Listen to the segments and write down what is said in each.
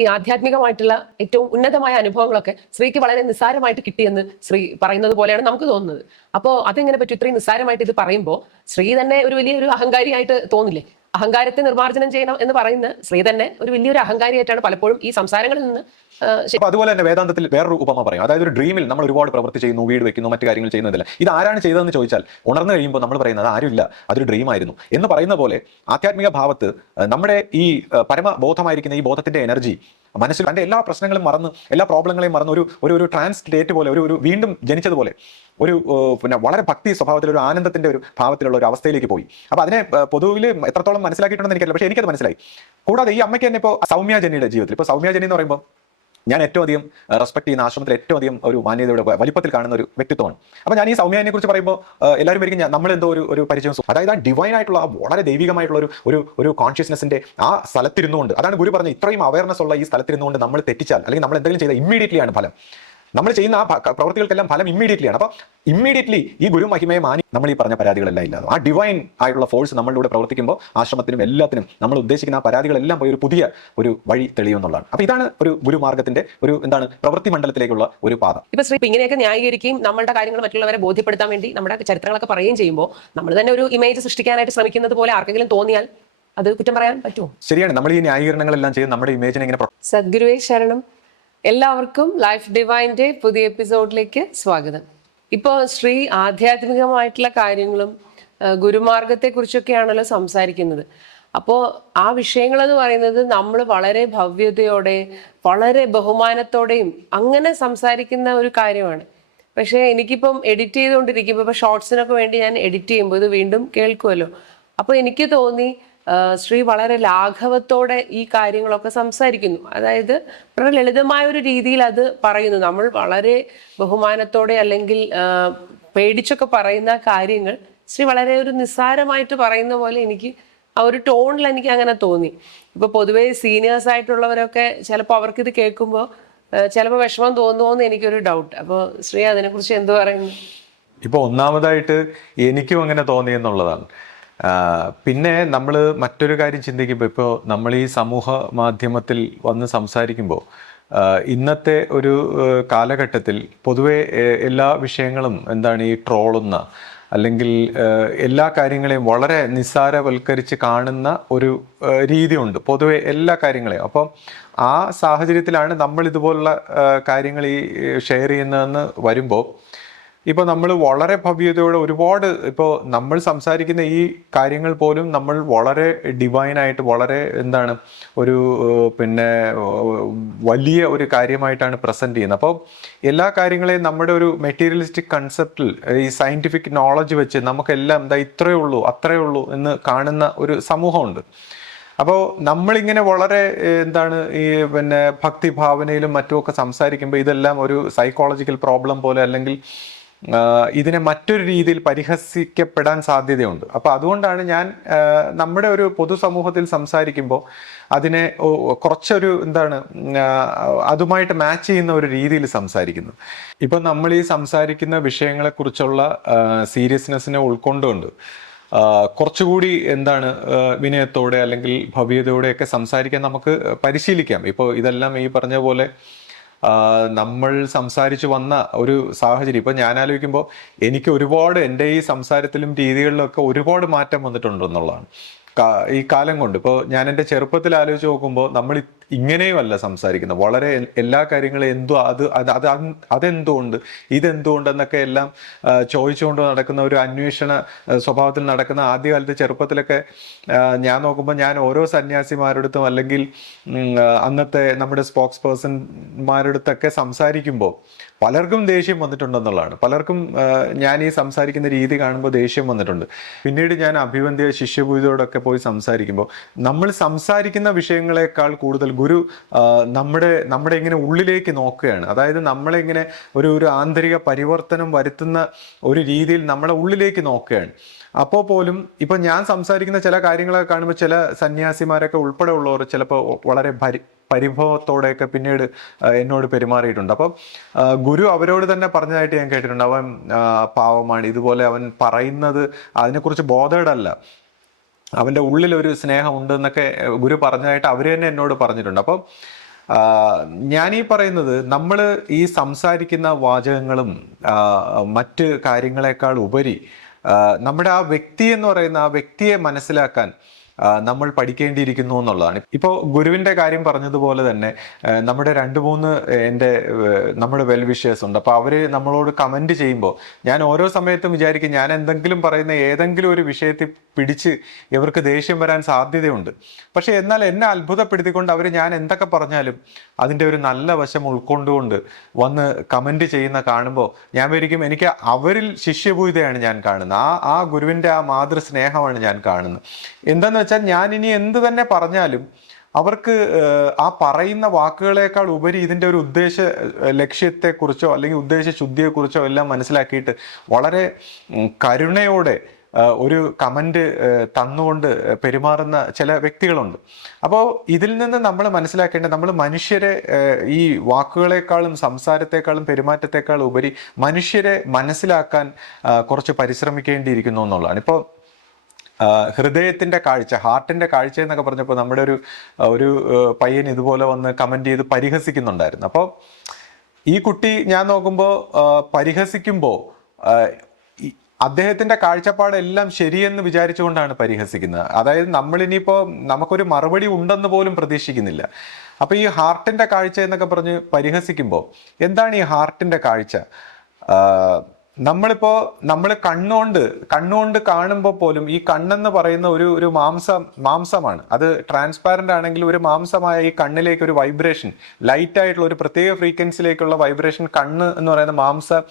ഈ ആധ്യാത്മികമായിട്ടുള്ള ഏറ്റവും ഉന്നതമായ അനുഭവങ്ങളൊക്കെ ശ്രീക്ക് വളരെ നിസ്സാരമായിട്ട് കിട്ടിയെന്ന് ശ്രീ പറയുന്നത് പോലെയാണ് നമുക്ക് തോന്നുന്നത്. അപ്പോൾ അതെങ്ങനെ പറ്റും? ഇത്രയും നിസ്സാരമായിട്ട് ഇത് പറയുമ്പോൾ ശ്രീ തന്നെ ഒരു വലിയൊരു അഹങ്കാരിയായിട്ട് തോന്നില്ലേ? അഹങ്കാരത്തെ നിർമ്മാർജ്ജനം ചെയ്യണം എന്ന് പറയുന്ന ശ്രീ തന്നെ ഒരു വലിയൊരു അഹങ്കാരിയായിട്ടാണ് പലപ്പോഴും ഈ സംസാരങ്ങളിൽ നിന്ന്. അതുപോലെ തന്നെ വേദാന്തത്തിൽ വേറൊരു ഉപമ പറയും. അതായത് ഒരു ഡ്രീമിൽ നമ്മൾ ഒരുപാട് പ്രവൃത്തി ചെയ്യുന്നു, വീട് വെക്കുന്നു, മറ്റു കാര്യങ്ങൾ ചെയ്യുന്നതില്ല. ഇത് ആരാണ് ചെയ്തതെന്ന് ചോദിച്ചാൽ ഉണർന്നു കഴിയുമ്പോൾ നമ്മൾ പറയുന്നത് ആരുമില്ല, അതൊരു ഡ്രീമായിരുന്നു എന്ന് പറയുന്ന പോലെ ആധ്യാത്മിക ഭാവത്ത് നമ്മുടെ ഈ പരമബോധമായിരിക്കുന്ന ഈ ബോധത്തിന്റെ എനർജി മനസ്സിൽ തന്റെ എല്ലാ പ്രശ്നങ്ങളും മറന്ന്, എല്ലാ പ്രോബ്ലങ്ങളെയും മറന്ന് ഒരു ട്രാൻസ് സ്റ്റേറ്റ് പോലെ, ഒരു വീണ്ടും ജനിച്ചതുപോലെ, പിന്നെ വളരെ ഭക്തി സ്വഭാവത്തിൽ, ഒരു ആനന്ദത്തിന്റെ ഒരു ഭാവത്തിലുള്ള ഒരു അവസ്ഥയിലേക്ക് പോയി. അപ്പൊ അതിനെ പൊതുവിൽ എത്രത്തോളം മനസ്സിലാക്കിയിട്ടുണ്ടെന്ന് എനിക്കറിയില്ല, പക്ഷേ എനിക്കത് മനസ്സിലായി. കൂടാതെ ഈ അമ്മയ്ക്ക് തന്നെ ഇപ്പോൾ സൗമ്യാജനിയുടെ ജീവിതത്തിൽ, ഇപ്പോൾ സൗമ്യാജനി എന്ന് പറയുമ്പോൾ ഞാൻ ഏറ്റവും അധികം റെസ്പെക്ട് ചെയ്യുന്ന, ആശ്രമത്തിൽ ഏറ്റവും അധികം ഒരു മാന്യതയുടെ വലിപ്പത്തിൽ കാണുന്ന ഒരു വ്യക്തിത്വമാണ്. അപ്പോൾ ഞാൻ ഈ സൗമ്യാജിനെ കുറിച്ച് പറയുമ്പോൾ എല്ലാവരും വരികയും നമ്മളെന്തോ ഒരു പരിചയം, അതായത് ആ ഡിവൈൻ ആയിട്ടുള്ള, ആ വളരെ ദൈവികമായിട്ടുള്ള ഒരു കോൺഷ്യസ്നെസിന്റെ ആ സ്ഥലത്തിരുന്നുകൊണ്ട്, അതാണ് ഗുരു പറഞ്ഞത്, ഇത്രയും അവയർനെസ് ഉള്ള ഈ സ്ഥലത്തിരുന്നുകൊണ്ട് നമ്മൾ തെറ്റിച്ചാൽ, അല്ലെങ്കിൽ നമ്മൾ എന്തെങ്കിലും ചെയ്താൽ ഇമ്മീഡിയറ്റ്ലി ആണ് ഫലം. നമ്മൾ ചെയ്യുന്ന ആ പ്രവൃത്തികൾക്കെല്ലാം ഫലം ഇമ്മീഡിയറ്റ്ലി ആണ്. അപ്പോൾ ഇമ്മീഡിയറ്റ്ലി ഈ ഗുരു മഹിമയെ മാനി നമ്മൾ ഈ പറഞ്ഞ പരാതികളെല്ലാം ഇല്ലാതെ, ആ ഡിവൈൻ ആയിട്ടുള്ള ഫോഴ്സ് നമ്മളിലൂടെ പ്രവർത്തിക്കുമ്പോൾ ആശ്രമത്തിനും എല്ലാത്തിനും നമ്മൾ ഉദ്ദേശിക്കുന്ന ആ പരാതികളെല്ലാം പോയി ഒരു പുതിയ ഒരു വഴി തെളിയുമെന്നുള്ളതാണ്. അപ്പോൾ ഇതാണ് ഒരു ഗുരുമാർഗത്തിന്റെ ഒരു പ്രവൃത്തി മണ്ഡലത്തിലേക്കുള്ള ഒരു പാത. ഇപ്പൊ ശ്രീ ഇങ്ങനെയൊക്കെ ന്യായീകരിക്കുകയും നമ്മുടെ കാര്യങ്ങൾ മറ്റുള്ളവരെ ബോധ്യപ്പെടുത്താൻ വേണ്ടി നമ്മുടെ ചരിത്രങ്ങളൊക്കെ പറയുകയും ചെയ്യുമ്പോൾ നമ്മൾ തന്നെ ഒരു ഇമേജ് സൃഷ്ടിക്കാനായിട്ട് ശ്രമിക്കുന്നത് പോലെ ആർക്കെങ്കിലും തോന്നിയാൽ അത് കുറ്റം പറയാൻ പറ്റുമോ? ശരിയാണ്, നമ്മൾ ഈ ന്യായീകരണങ്ങളെല്ലാം ചെയ്ത് നമ്മുടെ ഇമേജിനെ ഇങ്ങനെ. സദ്ഗുരുവേ ശരണം. എല്ലാവർക്കും ലൈഫ് ഡിവൈൻ്റെ പുതിയ എപ്പിസോഡിലേക്ക് സ്വാഗതം. ഇപ്പോൾ ശ്രീ ആധ്യാത്മികമായിട്ടുള്ള കാര്യങ്ങളും ഗുരുമാർഗത്തെക്കുറിച്ചൊക്കെയാണല്ലോ സംസാരിക്കുന്നത്. അപ്പോൾ ആ വിഷയങ്ങളെന്ന് പറയുന്നത് നമ്മൾ വളരെ ഭവ്യതയോടെ, വളരെ ബഹുമാനത്തോടെയും അങ്ങനെ സംസാരിക്കുന്ന ഒരു കാര്യമാണ്. പക്ഷേ എനിക്കിപ്പം എഡിറ്റ് ചെയ്തുകൊണ്ടിരിക്കുമ്പോൾ, ഇപ്പോൾ ഷോർട്സിനൊക്കെ വേണ്ടി ഞാൻ എഡിറ്റ് ചെയ്യുമ്പോൾ ഇത് വീണ്ടും കേൾക്കുമല്ലോ, അപ്പോൾ എനിക്ക് തോന്നി ശ്രീ വളരെ ലാഘവത്തോടെ ഈ കാര്യങ്ങളൊക്കെ സംസാരിക്കുന്നു. അതായത് വളരെ ലളിതമായ ഒരു രീതിയിൽ അത് പറയുന്നു. നമ്മൾ വളരെ ബഹുമാനത്തോടെ അല്ലെങ്കിൽ പേടിച്ചൊക്കെ പറയുന്ന കാര്യങ്ങൾ ശ്രീ വളരെ ഒരു നിസ്സാരമായിട്ട് പറയുന്ന പോലെ എനിക്ക് ആ ഒരു ടോണിൽ എനിക്ക് അങ്ങനെ തോന്നി. ഇപ്പോൾ പൊതുവേ സീനിയേഴ്സ് ആയിട്ടുള്ളവരൊക്കെ ചിലപ്പോൾ അവർക്കിത് കേൾക്കുമ്പോൾ ചിലപ്പോൾ വിഷമം തോന്നുമോ എന്ന് എനിക്കൊരു ഡൗട്ട്. അപ്പോൾ ശ്രീ അതിനെക്കുറിച്ച് എന്ത് പറയുന്നു? ഇപ്പോൾ ഒന്നാമതായിട്ട് എനിക്കും അങ്ങനെ തോന്നിയെന്നുള്ളതാണ്. പിന്നെ നമ്മൾ മറ്റൊരു കാര്യം ചിന്തിക്കുമ്പോൾ, ഇപ്പോൾ നമ്മൾ ഈ സമൂഹ മാധ്യമത്തിൽ വന്ന് സംസാരിക്കുമ്പോൾ, ഇന്നത്തെ ഒരു കാലഘട്ടത്തിൽ പൊതുവെ എല്ലാ വിഷയങ്ങളും ഈ ട്രോളുന്ന, അല്ലെങ്കിൽ എല്ലാ കാര്യങ്ങളെയും വളരെ നിസ്സാരവൽക്കരിച്ച് കാണുന്ന ഒരു രീതിയുണ്ട് പൊതുവെ എല്ലാ കാര്യങ്ങളെയും. അപ്പം ആ സാഹചര്യത്തിലാണ് നമ്മൾ ഇതുപോലുള്ള കാര്യങ്ങൾ ഈ ഷെയർ ചെയ്യുന്നതെന്ന് വരുമ്പോൾ, ഇപ്പോൾ നമ്മൾ വളരെ ഭവ്യതയോടെ ഒരുപാട്, ഇപ്പോൾ നമ്മൾ സംസാരിക്കുന്ന ഈ കാര്യങ്ങൾ പോലും നമ്മൾ വളരെ ഡിവൈനായിട്ട്, വളരെ ഒരു വലിയ ഒരു കാര്യമായിട്ടാണ് പ്രസൻറ്റ് ചെയ്യുന്നത്. അപ്പോൾ എല്ലാ കാര്യങ്ങളെയും നമ്മുടെ ഒരു മെറ്റീരിയലിസ്റ്റിക് കൺസെപ്റ്റിൽ, ഈ സയൻറ്റിഫിക് നോളജ് വെച്ച് നമുക്കെല്ലാം ഇത്രയേ ഉള്ളൂ, അത്രയേ ഉള്ളൂ എന്ന് കാണുന്ന ഒരു സമൂഹമുണ്ട്. അപ്പോൾ നമ്മളിങ്ങനെ വളരെ ഈ ഭക്തിഭാവനയിലും മറ്റുമൊക്കെ സംസാരിക്കുമ്പോൾ ഇതെല്ലാം ഒരു സൈക്കോളജിക്കൽ പ്രോബ്ലം പോലെ, അല്ലെങ്കിൽ ഇതിനെ മറ്റൊരു രീതിയിൽ പരിഹസിക്കപ്പെടാൻ സാധ്യതയുണ്ട്. അപ്പോൾ അതുകൊണ്ടാണ് ഞാൻ നമ്മുടെ ഒരു പൊതുസമൂഹത്തിൽ സംസാരിക്കുമ്പോൾ അതിനെ കുറച്ചൊരു അതുമായിട്ട് മാച്ച് ചെയ്യുന്ന ഒരു രീതിയിൽ സംസാരിക്കുന്നത്. ഇപ്പം നമ്മൾ ഈ സംസാരിക്കുന്ന വിഷയങ്ങളെക്കുറിച്ചുള്ള സീരിയസ്നെസ്സിനെ ഉൾക്കൊണ്ടുകൊണ്ട് കുറച്ചുകൂടി വിനയത്തോടെ അല്ലെങ്കിൽ ഭവ്യതയോടെയൊക്കെ സംസാരിക്കാൻ നമുക്ക് പരിശീലിക്കാം. ഇപ്പോൾ ഇതെല്ലാം ഈ പറഞ്ഞ പോലെ നമ്മൾ സംസാരിച്ചു വന്ന ഒരു സാഹചര്യം, ഇപ്പം ഞാൻ ആലോചിക്കുമ്പോൾ എനിക്ക് ഒരുപാട് എൻ്റെ ഈ സംസാരത്തിലും രീതികളിലൊക്കെ ഒരുപാട് മാറ്റം വന്നിട്ടുണ്ടെന്നുള്ളതാണ് ഈ കാലം കൊണ്ട്. ഇപ്പോൾ ഞാൻ എൻ്റെ ചെറുപ്പത്തിൽ ആലോചിച്ച് നോക്കുമ്പോൾ നമ്മൾ ഇങ്ങനെയുമല്ല സംസാരിക്കുന്നത്. വളരെ എല്ലാ കാര്യങ്ങളും അതെന്തുകൊണ്ട്, ഇതെന്തുകൊണ്ടെന്നൊക്കെ എല്ലാം ചോദിച്ചുകൊണ്ട് നടക്കുന്ന ഒരു അന്വേഷണ സ്വഭാവത്തിൽ നടക്കുന്ന ആദ്യകാലത്ത് ചെറുപ്പത്തിലൊക്കെ ഞാൻ നോക്കുമ്പോൾ, ഞാൻ ഓരോ സന്യാസിമാരടുത്തും അല്ലെങ്കിൽ അന്നത്തെ നമ്മുടെ സ്പോക്സ് പേഴ്സൺമാരടുത്തൊക്കെ സംസാരിക്കുമ്പോൾ പലർക്കും ദേഷ്യം വന്നിട്ടുണ്ടെന്നുള്ളതാണ്. പലർക്കും ഞാൻ ഈ സംസാരിക്കുന്ന രീതി കാണുമ്പോൾ ദേഷ്യം വന്നിട്ടുണ്ട്. പിന്നീട് ഞാൻ അഭിവന്ദ്യ ശിഷ്യഭൂതിയോടൊക്കെ പോയി സംസാരിക്കുമ്പോൾ നമ്മൾ സംസാരിക്കുന്ന വിഷയങ്ങളെക്കാൾ കൂടുതൽ ഗുരു നമ്മുടെ ഇങ്ങനെ ഉള്ളിലേക്ക് നോക്കുകയാണ്. അതായത് നമ്മളെങ്ങനെ ഒരു ആന്തരിക പരിവർത്തനം വരുത്തുന്ന ഒരു രീതിയിൽ നമ്മളെ ഉള്ളിലേക്ക് നോക്കുകയാണ്. അപ്പോൾ പോലും ഇപ്പം ഞാൻ സംസാരിക്കുന്ന ചില കാര്യങ്ങളൊക്കെ കാണുമ്പോൾ ചില സന്യാസിമാരൊക്കെ ഉൾപ്പെടെ ഉള്ളവർ ചിലപ്പോൾ വളരെ പരിഭവത്തോടെയൊക്കെ പിന്നീട് എന്നോട് പെരുമാറിയിട്ടുണ്ട്. അപ്പം ഗുരു അവരോട് തന്നെ പറഞ്ഞതായിട്ട് ഞാൻ കേട്ടിട്ടുണ്ട്, അവൻ പാവമാണ്, ഇതുപോലെ അവൻ പറയുന്നത് അതിനെക്കുറിച്ച് ബോധേഡല്ല, അവൻ്റെ ഉള്ളിലൊരു സ്നേഹമുണ്ട് എന്നൊക്കെ ഗുരു പറഞ്ഞതായിട്ട് അവർ തന്നെ എന്നോട് പറഞ്ഞിട്ടുണ്ട്. അപ്പം ഞാനീ പറയുന്നത് നമ്മൾ ഈ സംസാരിക്കുന്ന വാചകങ്ങളും മറ്റ് കാര്യങ്ങളെക്കാൾ ഉപരി നമ്മുടെ ആ വ്യക്തി എന്ന് പറയുന്ന ആ വ്യക്തിയെ മനസ്സിലാക്കാൻ നമ്മൾ പഠിക്കേണ്ടിയിരിക്കുന്നു എന്നുള്ളതാണ്. ഇപ്പോൾ ഗുരുവിന്റെ കാര്യം പറഞ്ഞതുപോലെ തന്നെ നമ്മുടെ 2-3 നമ്മുടെ വെൽ വിഷേഴ്സ് ഉണ്ട്. അപ്പോൾ അവര് നമ്മളോട് കമന്റ് ചെയ്യുമ്പോൾ ഞാൻ ഓരോ സമയത്തും വിചാരിക്കും, ഞാൻ എന്തെങ്കിലും പറയുന്ന ഏതെങ്കിലും ഒരു വിഷയത്തിൽ പിടിച്ച് ഇവർക്ക് ദേഷ്യം വരാൻ സാധ്യതയുണ്ട്. പക്ഷെ എന്നാൽ എന്നെ അത്ഭുതപ്പെടുത്തിക്കൊണ്ട് അവർ ഞാൻ എന്തൊക്കെ പറഞ്ഞാലും അതിൻ്റെ ഒരു നല്ല വശം ഉൾക്കൊണ്ടുകൊണ്ട് വന്ന് കമന്റ് ചെയ്യുന്ന കാണുമ്പോൾ ഞാൻ വിചാരിക്കും, എനിക്ക് അവരിൽ ശിഷ്യഭൂതയാണ് ഞാൻ കാണുന്നത്. ആ ഗുരുവിന്റെ ആ മാതൃസ്നേഹമാണ് ഞാൻ കാണുന്നത്. എന്താന്ന് വെച്ചാൽ ഞാൻ ഇനി എന്ത് തന്നെ പറഞ്ഞാലും അവർക്ക് ആ പറയുന്ന വാക്കുകളേക്കാൾ ഉപരി ഇതിൻ്റെ ഒരു ഉദ്ദേശ ലക്ഷ്യത്തെക്കുറിച്ചോ അല്ലെങ്കിൽ ഉദ്ദേശ ശുദ്ധിയെക്കുറിച്ചോ എല്ലാം മനസ്സിലാക്കിയിട്ട് വളരെ കരുണയോടെ ഒരു കമന്റ് തന്നുകൊണ്ട് പെരുമാറുന്ന ചില വ്യക്തികളുണ്ട്. അപ്പോൾ ഇതിൽ നിന്ന് നമ്മൾ മനസ്സിലാക്കേണ്ടത്, നമ്മൾ മനുഷ്യരെ ഈ വാക്കുകളെക്കാളും സംസാരത്തെക്കാളും പെരുമാറ്റത്തെക്കാളും ഉപരി മനുഷ്യരെ മനസ്സിലാക്കാൻ കുറച്ച് പരിശ്രമിക്കേണ്ടിയിരിക്കുന്നു എന്നുള്ളതാണ്. ഇപ്പോൾ ഹൃദയത്തിന്റെ കാഴ്ച, ഹാർട്ടിന്റെ കാഴ്ച എന്നൊക്കെ പറഞ്ഞപ്പോൾ നമ്മുടെ ഒരു പയ്യൻ ഇതുപോലെ വന്ന് കമന്റ് ചെയ്ത് പരിഹസിക്കുന്നുണ്ടായിരുന്നു. അപ്പോൾ ഈ കുട്ടി ഞാൻ നോക്കുമ്പോൾ പരിഹസിക്കുമ്പോൾ അദ്ദേഹത്തിന്റെ കാഴ്ചപ്പാടെല്ലാം ശരിയെന്ന് വിചാരിച്ചുകൊണ്ടാണ് പരിഹസിക്കുന്നത്. അതായത് നമ്മളിനിയിപ്പോ നമുക്കൊരു മറുപടി ഉണ്ടെന്ന് പോലും പ്രതീക്ഷിക്കുന്നില്ല. അപ്പൊ ഈ ഹാർട്ടിന്റെ കാഴ്ച എന്നൊക്കെ പറഞ്ഞ് പരിഹസിക്കുമ്പോൾ എന്താണ് ഈ ഹാർട്ടിന്റെ കാഴ്ച? നമ്മൾ കണ്ണുകൊണ്ട് കാണുമ്പോൾ പോലും ഈ കണ്ണെന്ന് പറയുന്ന ഒരു മാംസമാണ്. അത് ട്രാൻസ്പാരന്റ് ആണെങ്കിൽ ഒരു മാംസമായ ഈ കണ്ണിലേക്ക് ഒരു വൈബ്രേഷൻ, ലൈറ്റ് ആയിട്ടുള്ള ഒരു പ്രത്യേക ഫ്രീക്വൻസിയിലേക്കുള്ള വൈബ്രേഷൻ കണ്ണ് എന്ന് പറയുന്ന മാംസം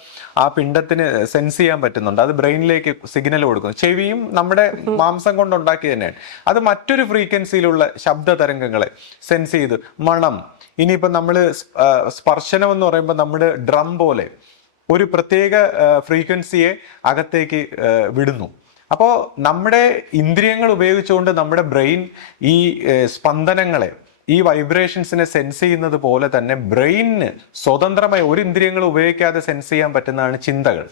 ആ പിണ്ടത്തിന് സെൻസ് ചെയ്യാൻ പറ്റുന്നുണ്ട്. അത് ബ്രെയിനിലേക്ക് സിഗ്നൽ കൊടുക്കുന്നു. ചെവിയും നമ്മുടെ മാംസം കൊണ്ടുണ്ടാക്കി തന്നെയാണ്. അത് മറ്റൊരു ഫ്രീക്വൻസിയിലുള്ള ശബ്ദ തരംഗങ്ങളെ സെൻസ് ചെയ്ത്, മണം, ഇനിയിപ്പോൾ നമ്മൾ സ്പർശനം എന്ന് പറയുമ്പോൾ നമ്മുടെ ഡ്രം പോലെ ഒരു പ്രത്യേക ഫ്രീക്വൻസിയെ അകത്തേക്ക് വിടുന്നു. അപ്പോൾ നമ്മുടെ ഇന്ദ്രിയങ്ങൾ ഉപയോഗിച്ചുകൊണ്ട് നമ്മുടെ ബ്രെയിൻ ഈ സ്പന്ദനങ്ങളെ, ഈ വൈബ്രേഷൻസിനെ സെൻസ് ചെയ്യുന്നത് പോലെ തന്നെ ബ്രെയിനിന് സ്വതന്ത്രമായി ഒരു ഇന്ദ്രിയങ്ങൾ ഉപയോഗിക്കാതെ സെൻസ് ചെയ്യാൻ പറ്റുന്നതാണ് ചിന്തകൾ.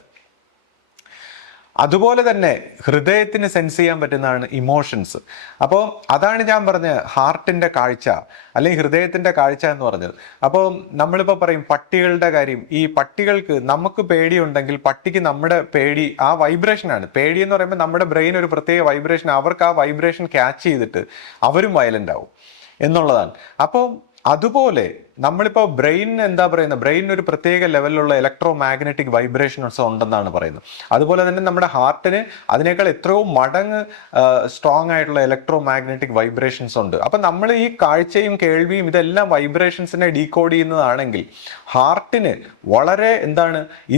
അതുപോലെ തന്നെ ഹൃദയത്തിന് സെൻസ് ചെയ്യാൻ പറ്റുന്നതാണ് ഇമോഷൻസ്. അപ്പോൾ അതാണ് ഞാൻ പറഞ്ഞ ഹാർട്ടിന്റെ കാഴ്ച അല്ലെങ്കിൽ ഹൃദയത്തിന്റെ കാഴ്ച എന്ന് പറഞ്ഞത്. അപ്പോൾ നമ്മളിപ്പോൾ പറയും പട്ടികളുടെ കാര്യം. ഈ പട്ടികൾക്ക് നമുക്ക് പേടിയുണ്ടെങ്കിൽ പട്ടിക്ക് നമ്മുടെ പേടി ആ വൈബ്രേഷനാണ്. പേടി എന്ന് പറയുമ്പോൾ നമ്മുടെ ബ്രെയിൻ ഒരു പ്രത്യേക വൈബ്രേഷൻ, അവർക്ക് ആ വൈബ്രേഷൻ ക്യാച്ച് ചെയ്തിട്ട് അവരും വയലന്റ് ആവും എന്നുള്ളതാണ്. അപ്പോൾ അതുപോലെ നമ്മളിപ്പോൾ ബ്രെയിനിന് എന്താ പറയുന്നത്, ബ്രെയിനിന് ഒരു പ്രത്യേക ലെവലിലുള്ള ഇലക്ട്രോ മാഗ്നറ്റിക് വൈബ്രേഷൻസ് ഉണ്ടെന്നാണ് പറയുന്നത്. അതുപോലെ തന്നെ നമ്മുടെ ഹാർട്ടിന് അതിനേക്കാൾ എത്രയോ മടങ്ങ് സ്ട്രോങ് ആയിട്ടുള്ള ഇലക്ട്രോ മാഗ്നറ്റിക് വൈബ്രേഷൻസ് ഉണ്ട്. അപ്പം നമ്മൾ ഈ കാഴ്ചയും കേൾവിയും ഇതെല്ലാം വൈബ്രേഷൻസിനെ ഡീകോഡ് ചെയ്യുന്നതാണെങ്കിൽ ഹാർട്ടിന് വളരെ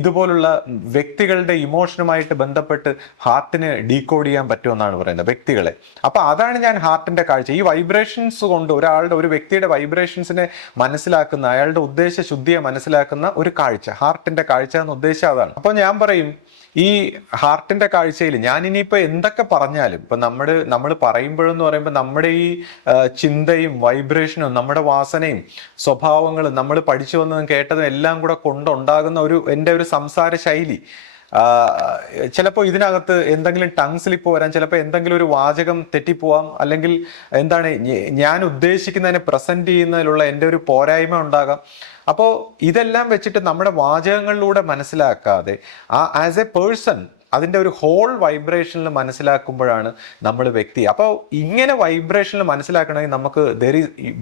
ഇതുപോലുള്ള വ്യക്തികളുടെ ഇമോഷനുമായിട്ട് ബന്ധപ്പെട്ട് ഹാർട്ടിന് ഡീകോഡ് ചെയ്യാൻ പറ്റുമെന്നാണ് പറയുന്നത്, വ്യക്തികളെ. അപ്പം അതാണ് ഞാൻ ഹാർട്ടിന്റെ കാഴ്ച. ഈ വൈബ്രേഷൻസ് കൊണ്ട് ഒരു വ്യക്തിയുടെ വൈബ്രേഷൻസിനെ മനസ്സിലാക്കുന്ന, അയാളുടെ ഉദ്ദേശ ശുദ്ധിയെ മനസ്സിലാക്കുന്ന ഒരു കാഴ്ച, ഹാർട്ടിന്റെ കാഴ്ച എന്ന ഉദ്ദേശം അതാണ്. അപ്പോൾ ഞാൻ പറയും, ഈ ഹാർട്ടിന്റെ കാഴ്ചയിൽ ഞാൻ ഇനിയിപ്പോൾ എന്തൊക്കെ പറഞ്ഞാലും, ഇപ്പം നമ്മൾ പറയുമ്പോഴെന്ന് പറയുമ്പോൾ നമ്മുടെ ഈ ചിന്തയും വൈബ്രേഷനും നമ്മുടെ വാസനയും സ്വഭാവങ്ങളും നമ്മൾ പഠിച്ചു വന്നതും കേട്ടതും എല്ലാം കൂടെ കൊണ്ടുണ്ടാകുന്ന എൻ്റെ ഒരു സംസാര ശൈലി, ചിലപ്പോൾ ഇതിനകത്ത് എന്തെങ്കിലും ടങ് സ്ലിപ്പ് വരാൻ, ചിലപ്പോൾ എന്തെങ്കിലും ഒരു വാചകം തെറ്റിപ്പോവാം, അല്ലെങ്കിൽ ഞാൻ ഉദ്ദേശിക്കുന്നതിനെ പ്രസന്റ് ചെയ്യുന്നതിലുള്ള എൻ്റെ ഒരു പോരായ്മ ഉണ്ടാകാം. അപ്പോൾ ഇതെല്ലാം വെച്ചിട്ട് നമ്മുടെ വാചകങ്ങളിലൂടെ മനസ്സിലാക്കാതെ ആസ് എ പേഴ്സൺ അതിൻ്റെ ഒരു ഹോൾ വൈബ്രേഷനിൽ മനസ്സിലാക്കുമ്പോഴാണ് നമ്മൾ വ്യക്തി. അപ്പോൾ ഇങ്ങനെ വൈബ്രേഷനിൽ മനസ്സിലാക്കണമെങ്കിൽ നമുക്ക്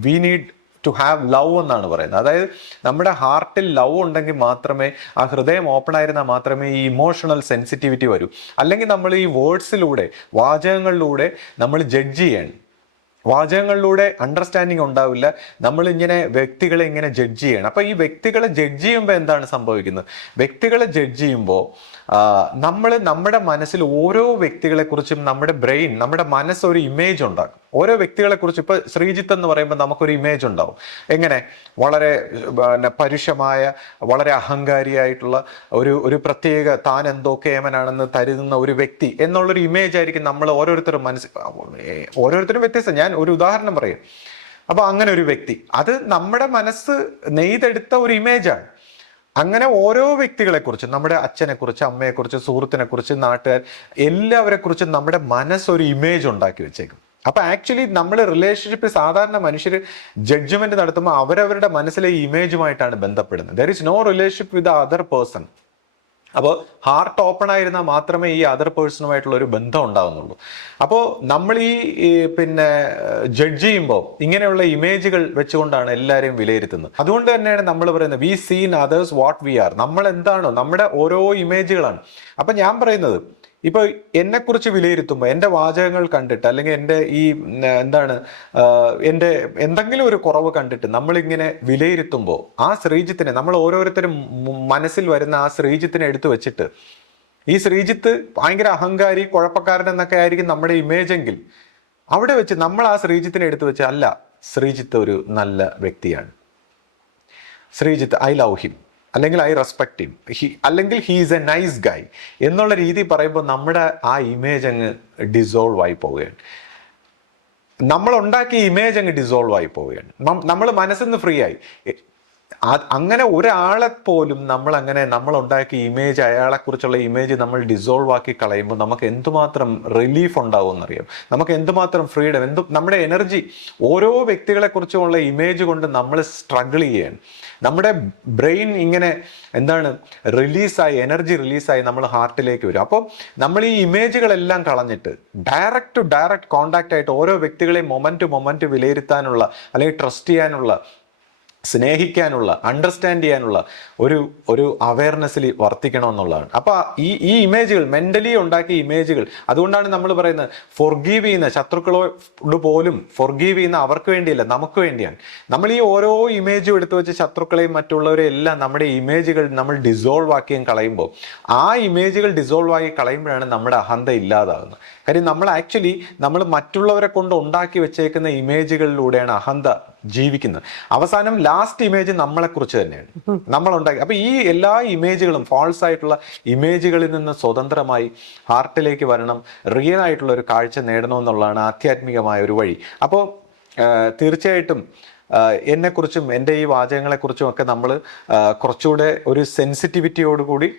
we need to have love എന്നാണ് പറയുന്നത്. അതായത് നമ്മുടെ ഹാർട്ടിൽ ലവ് ഉണ്ടെങ്കിൽ മാത്രമേ, ആ ഹൃദയം ഓപ്പൺ ആയിരുന്നാൽ മാത്രമേ ഈ ഇമോഷണൽ സെൻസിറ്റിവിറ്റി വരൂ. അല്ലെങ്കിൽ നമ്മൾ ഈ വേർഡ്സിലൂടെ, വാചകങ്ങളിലൂടെ നമ്മൾ ജഡ്ജ് ചെയ്യണം. വാചകങ്ങളിലൂടെ അണ്ടർസ്റ്റാൻഡിങ് ഉണ്ടാവില്ല. നമ്മൾ വ്യക്തികളെ ഇങ്ങനെ ജഡ്ജ് ചെയ്യണം. അപ്പോൾ ഈ വ്യക്തികളെ ജഡ്ജ് ചെയ്യുമ്പോൾ എന്താണ് സംഭവിക്കുന്നത്? വ്യക്തികളെ ജഡ്ജ് ചെയ്യുമ്പോൾ നമ്മുടെ മനസ്സിൽ ഓരോ വ്യക്തികളെ കുറിച്ചും നമ്മുടെ ബ്രെയിൻ, നമ്മുടെ മനസ്സ് ഒരു ഇമേജ് ഉണ്ടാക്കും. ഓരോ വ്യക്തികളെ കുറിച്ച് ഇപ്പോൾ ശ്രീജിത്ത് എന്ന് പറയുമ്പോൾ നമുക്കൊരു ഇമേജ് ഉണ്ടാവും. എങ്ങനെ? വളരെ പരുഷമായ, വളരെ അഹങ്കാരിയായിട്ടുള്ള ഒരു പ്രത്യേക താൻ എന്തോ കേമനാണെന്ന് തരുന്ന ഒരു വ്യക്തി എന്നുള്ളൊരു ഇമേജ് ആയിരിക്കും നമ്മൾ ഓരോരുത്തരും വ്യത്യസ്തം. ഞാൻ ഒരു ഉദാഹരണം പറയും. അപ്പൊ അങ്ങനെ ഒരു വ്യക്തി, അത് നമ്മുടെ മനസ്സ് നെയ്തെടുത്ത ഒരു ഇമേജാണ്. അങ്ങനെ ഓരോ വ്യക്തികളെ കുറിച്ചും, നമ്മുടെ അച്ഛനെ കുറിച്ച്, അമ്മയെ കുറിച്ച്, സുഹൃത്തിനെ കുറിച്ച്, നാട്ടുകാർ എല്ലാവരെ കുറിച്ചും നമ്മുടെ മനസ്സൊരു ഇമേജ് ഉണ്ടാക്കി വെച്ചേക്കും. അപ്പൊ ആക്ച്വലി നമ്മൾ റിലേഷൻഷിപ്പ് സാധാരണ മനുഷ്യർ ജഡ്ജ്മെന്റ് നടത്തുമ്പോൾ അവരവരുടെ മനസ്സിലെ ഇമേജുമായിട്ടാണ് ബന്ധപ്പെടുന്നത്. There is no relationship with other person. അപ്പോൾ ഹാർട്ട് ഓപ്പൺ ആയിരുന്നാൽ മാത്രമേ ഈ അതർ പേഴ്സണുമായിട്ടുള്ള ഒരു ബന്ധം ഉണ്ടാകുന്നുള്ളൂ. അപ്പോൾ നമ്മൾ പിന്നെ ജഡ്ജ് ചെയ്യുമ്പോൾ ഇങ്ങനെയുള്ള ഇമേജുകൾ വെച്ചുകൊണ്ടാണ് എല്ലാവരെയും വിലയിരുത്തുന്നത്. അതുകൊണ്ട് തന്നെയാണ് നമ്മൾ പറയുന്നത് we seen others what we are. നമ്മൾ എന്താണോ നമ്മുടെ ഓരോ ഇമേജുകളാണ്. അപ്പൊ ഞാൻ പറയുന്നത് ഇപ്പൊ എന്നെക്കുറിച്ച് വിലയിരുത്തുമ്പോൾ എൻ്റെ വാചകങ്ങൾ കണ്ടിട്ട് അല്ലെങ്കിൽ എൻ്റെ ഈ എന്താണ് എൻ്റെ എന്തെങ്കിലും ഒരു കുറവ് കണ്ടിട്ട് നമ്മളിങ്ങനെ വിലയിരുത്തുമ്പോൾ ആ ശ്രീജിത്തിനെ നമ്മൾ ഓരോരുത്തരും മനസ്സിൽ വരുന്ന ആ ശ്രീജിത്തിനെ എടുത്തു വെച്ചിട്ട് ഈ ശ്രീജിത്ത് ഭയങ്കര അഹങ്കാരി കുഴപ്പക്കാരൻ എന്നൊക്കെ ആയിരിക്കും നമ്മുടെ ഇമേജ് എങ്കിൽ അവിടെ വെച്ച് നമ്മൾ ആ ശ്രീജിത്തിനെ എടുത്തു വെച്ച് അല്ല, ശ്രീജിത്ത് ഒരു നല്ല വ്യക്തിയാണ്, ശ്രീജിത്ത് ഐ ലവ് ഹിം, അല്ലെങ്കിൽ ഐ റെസ്പെക്ട് ഹിം, അല്ലെങ്കിൽ ഹീ ഈസ് എ നൈസ് ഗൈ എന്നുള്ള രീതി പറയുമ്പോൾ നമ്മുടെ ആ ഇമേജ് അങ്ങ് ഡിസോൾവ് ആയി പോവുകയാണ്. നമ്മൾ ഉണ്ടാക്കിയ ഇമേജ് അങ്ങ് ഡിസോൾവ് ആയി പോവുകയാണ്. നമ്മൾ മനസ്സിൽ നിന്ന് ഫ്രീ ആയി. അങ്ങനെ ഒരാളെ പോലും നമ്മൾ ഉണ്ടാക്കിയ ഇമേജ്, അയാളെക്കുറിച്ചുള്ള ഇമേജ് നമ്മൾ ഡിസോൾവ് ആക്കി കളയുമ്പോൾ നമുക്ക് എന്തുമാത്രം റിലീഫ് ഉണ്ടാവും എന്നറിയാം. നമുക്ക് എന്തുമാത്രം ഫ്രീഡം, നമ്മുടെ എനർജി ഓരോ വ്യക്തികളെ കുറിച്ചുമുള്ള ഇമേജ് കൊണ്ട് നമ്മൾ സ്ട്രഗിൾ ചെയ്യാണ്. നമ്മുടെ ബ്രെയിൻ ഇങ്ങനെ എന്താണ് റിലീസായി, എനർജി റിലീസായി നമ്മൾ ഹാർട്ടിലേക്ക് വരും. അപ്പോൾ നമ്മൾ ഈ ഇമേജുകളെല്ലാം കളഞ്ഞിട്ട് ഡയറക്റ്റ് ടു ഡയറക്റ്റ് കോണ്ടാക്റ്റ് ആയിട്ട് ഓരോ വ്യക്തികളെയും മൊമെന്റ് ടു മൊമെന്റ് വിലയിരുത്താനുള്ള അല്ലെങ്കിൽ ട്രസ്റ്റ് ചെയ്യാനുള്ള, സ്നേഹിക്കാനുള്ള, അണ്ടർസ്റ്റാൻഡ് ചെയ്യാനുള്ള ഒരു അവയർനെസ്സിൽ വർത്തിക്കണമെന്നുള്ളതാണ്. അപ്പൊ ഈ ഇമേജുകൾ മെന്റലി ഉണ്ടാക്കിയ ഇമേജുകൾ, അതുകൊണ്ടാണ് നമ്മൾ പറയുന്നത് ഫോർഗീവ് ചെയ്യുന്ന ശത്രുക്കളോട് പോലും ഫോർഗീവ് ചെയ്യുന്ന അവർക്ക് വേണ്ടിയല്ല, നമുക്ക് വേണ്ടിയാണ്. നമ്മൾ ഈ ഓരോ ഇമേജും എടുത്തു വെച്ച് ശത്രുക്കളെയും മറ്റുള്ളവരെയും എല്ലാം നമ്മുടെ ഇമേജുകൾ നമ്മൾ ഡിസോൾവ് ആക്കിയും കളയുമ്പോൾ ആ ഇമേജുകൾ ഡിസോൾവ് ആക്കി കളയുമ്പോഴാണ് നമ്മുടെ അഹന്ത ഇല്ലാതാകുന്നത്. കാര്യം നമ്മൾ മറ്റുള്ളവരെ കൊണ്ട് ഉണ്ടാക്കി വെച്ചേക്കുന്ന ഇമേജുകളിലൂടെയാണ് അഹന്ത ജീവിക്കുന്നത്. അവസാനം ലാസ്റ്റ് ഇമേജ് നമ്മളെക്കുറിച്ച് തന്നെയാണ് നമ്മൾ ഉണ്ടാക്കി. അപ്പൊ ഈ എല്ലാ ഇമേജുകളും ഫാൾസ് ആയിട്ടുള്ള ഇമേജുകളിൽ നിന്ന് സ്വതന്ത്രമായി ഹാർട്ടിലേക്ക് വരണം, റിയൽ ആയിട്ടുള്ള ഒരു കാഴ്ച നേടണമെന്നുള്ളതാണ് ആധ്യാത്മികമായ ഒരു വഴി. അപ്പോൾ തീർച്ചയായിട്ടും എന്നെക്കുറിച്ചും എൻ്റെ ഈ വാചകങ്ങളെക്കുറിച്ചും ഒക്കെ നമ്മൾ കുറച്ചുകൂടെ ഒരു സെൻസിറ്റിവിറ്റിയോടുകൂടി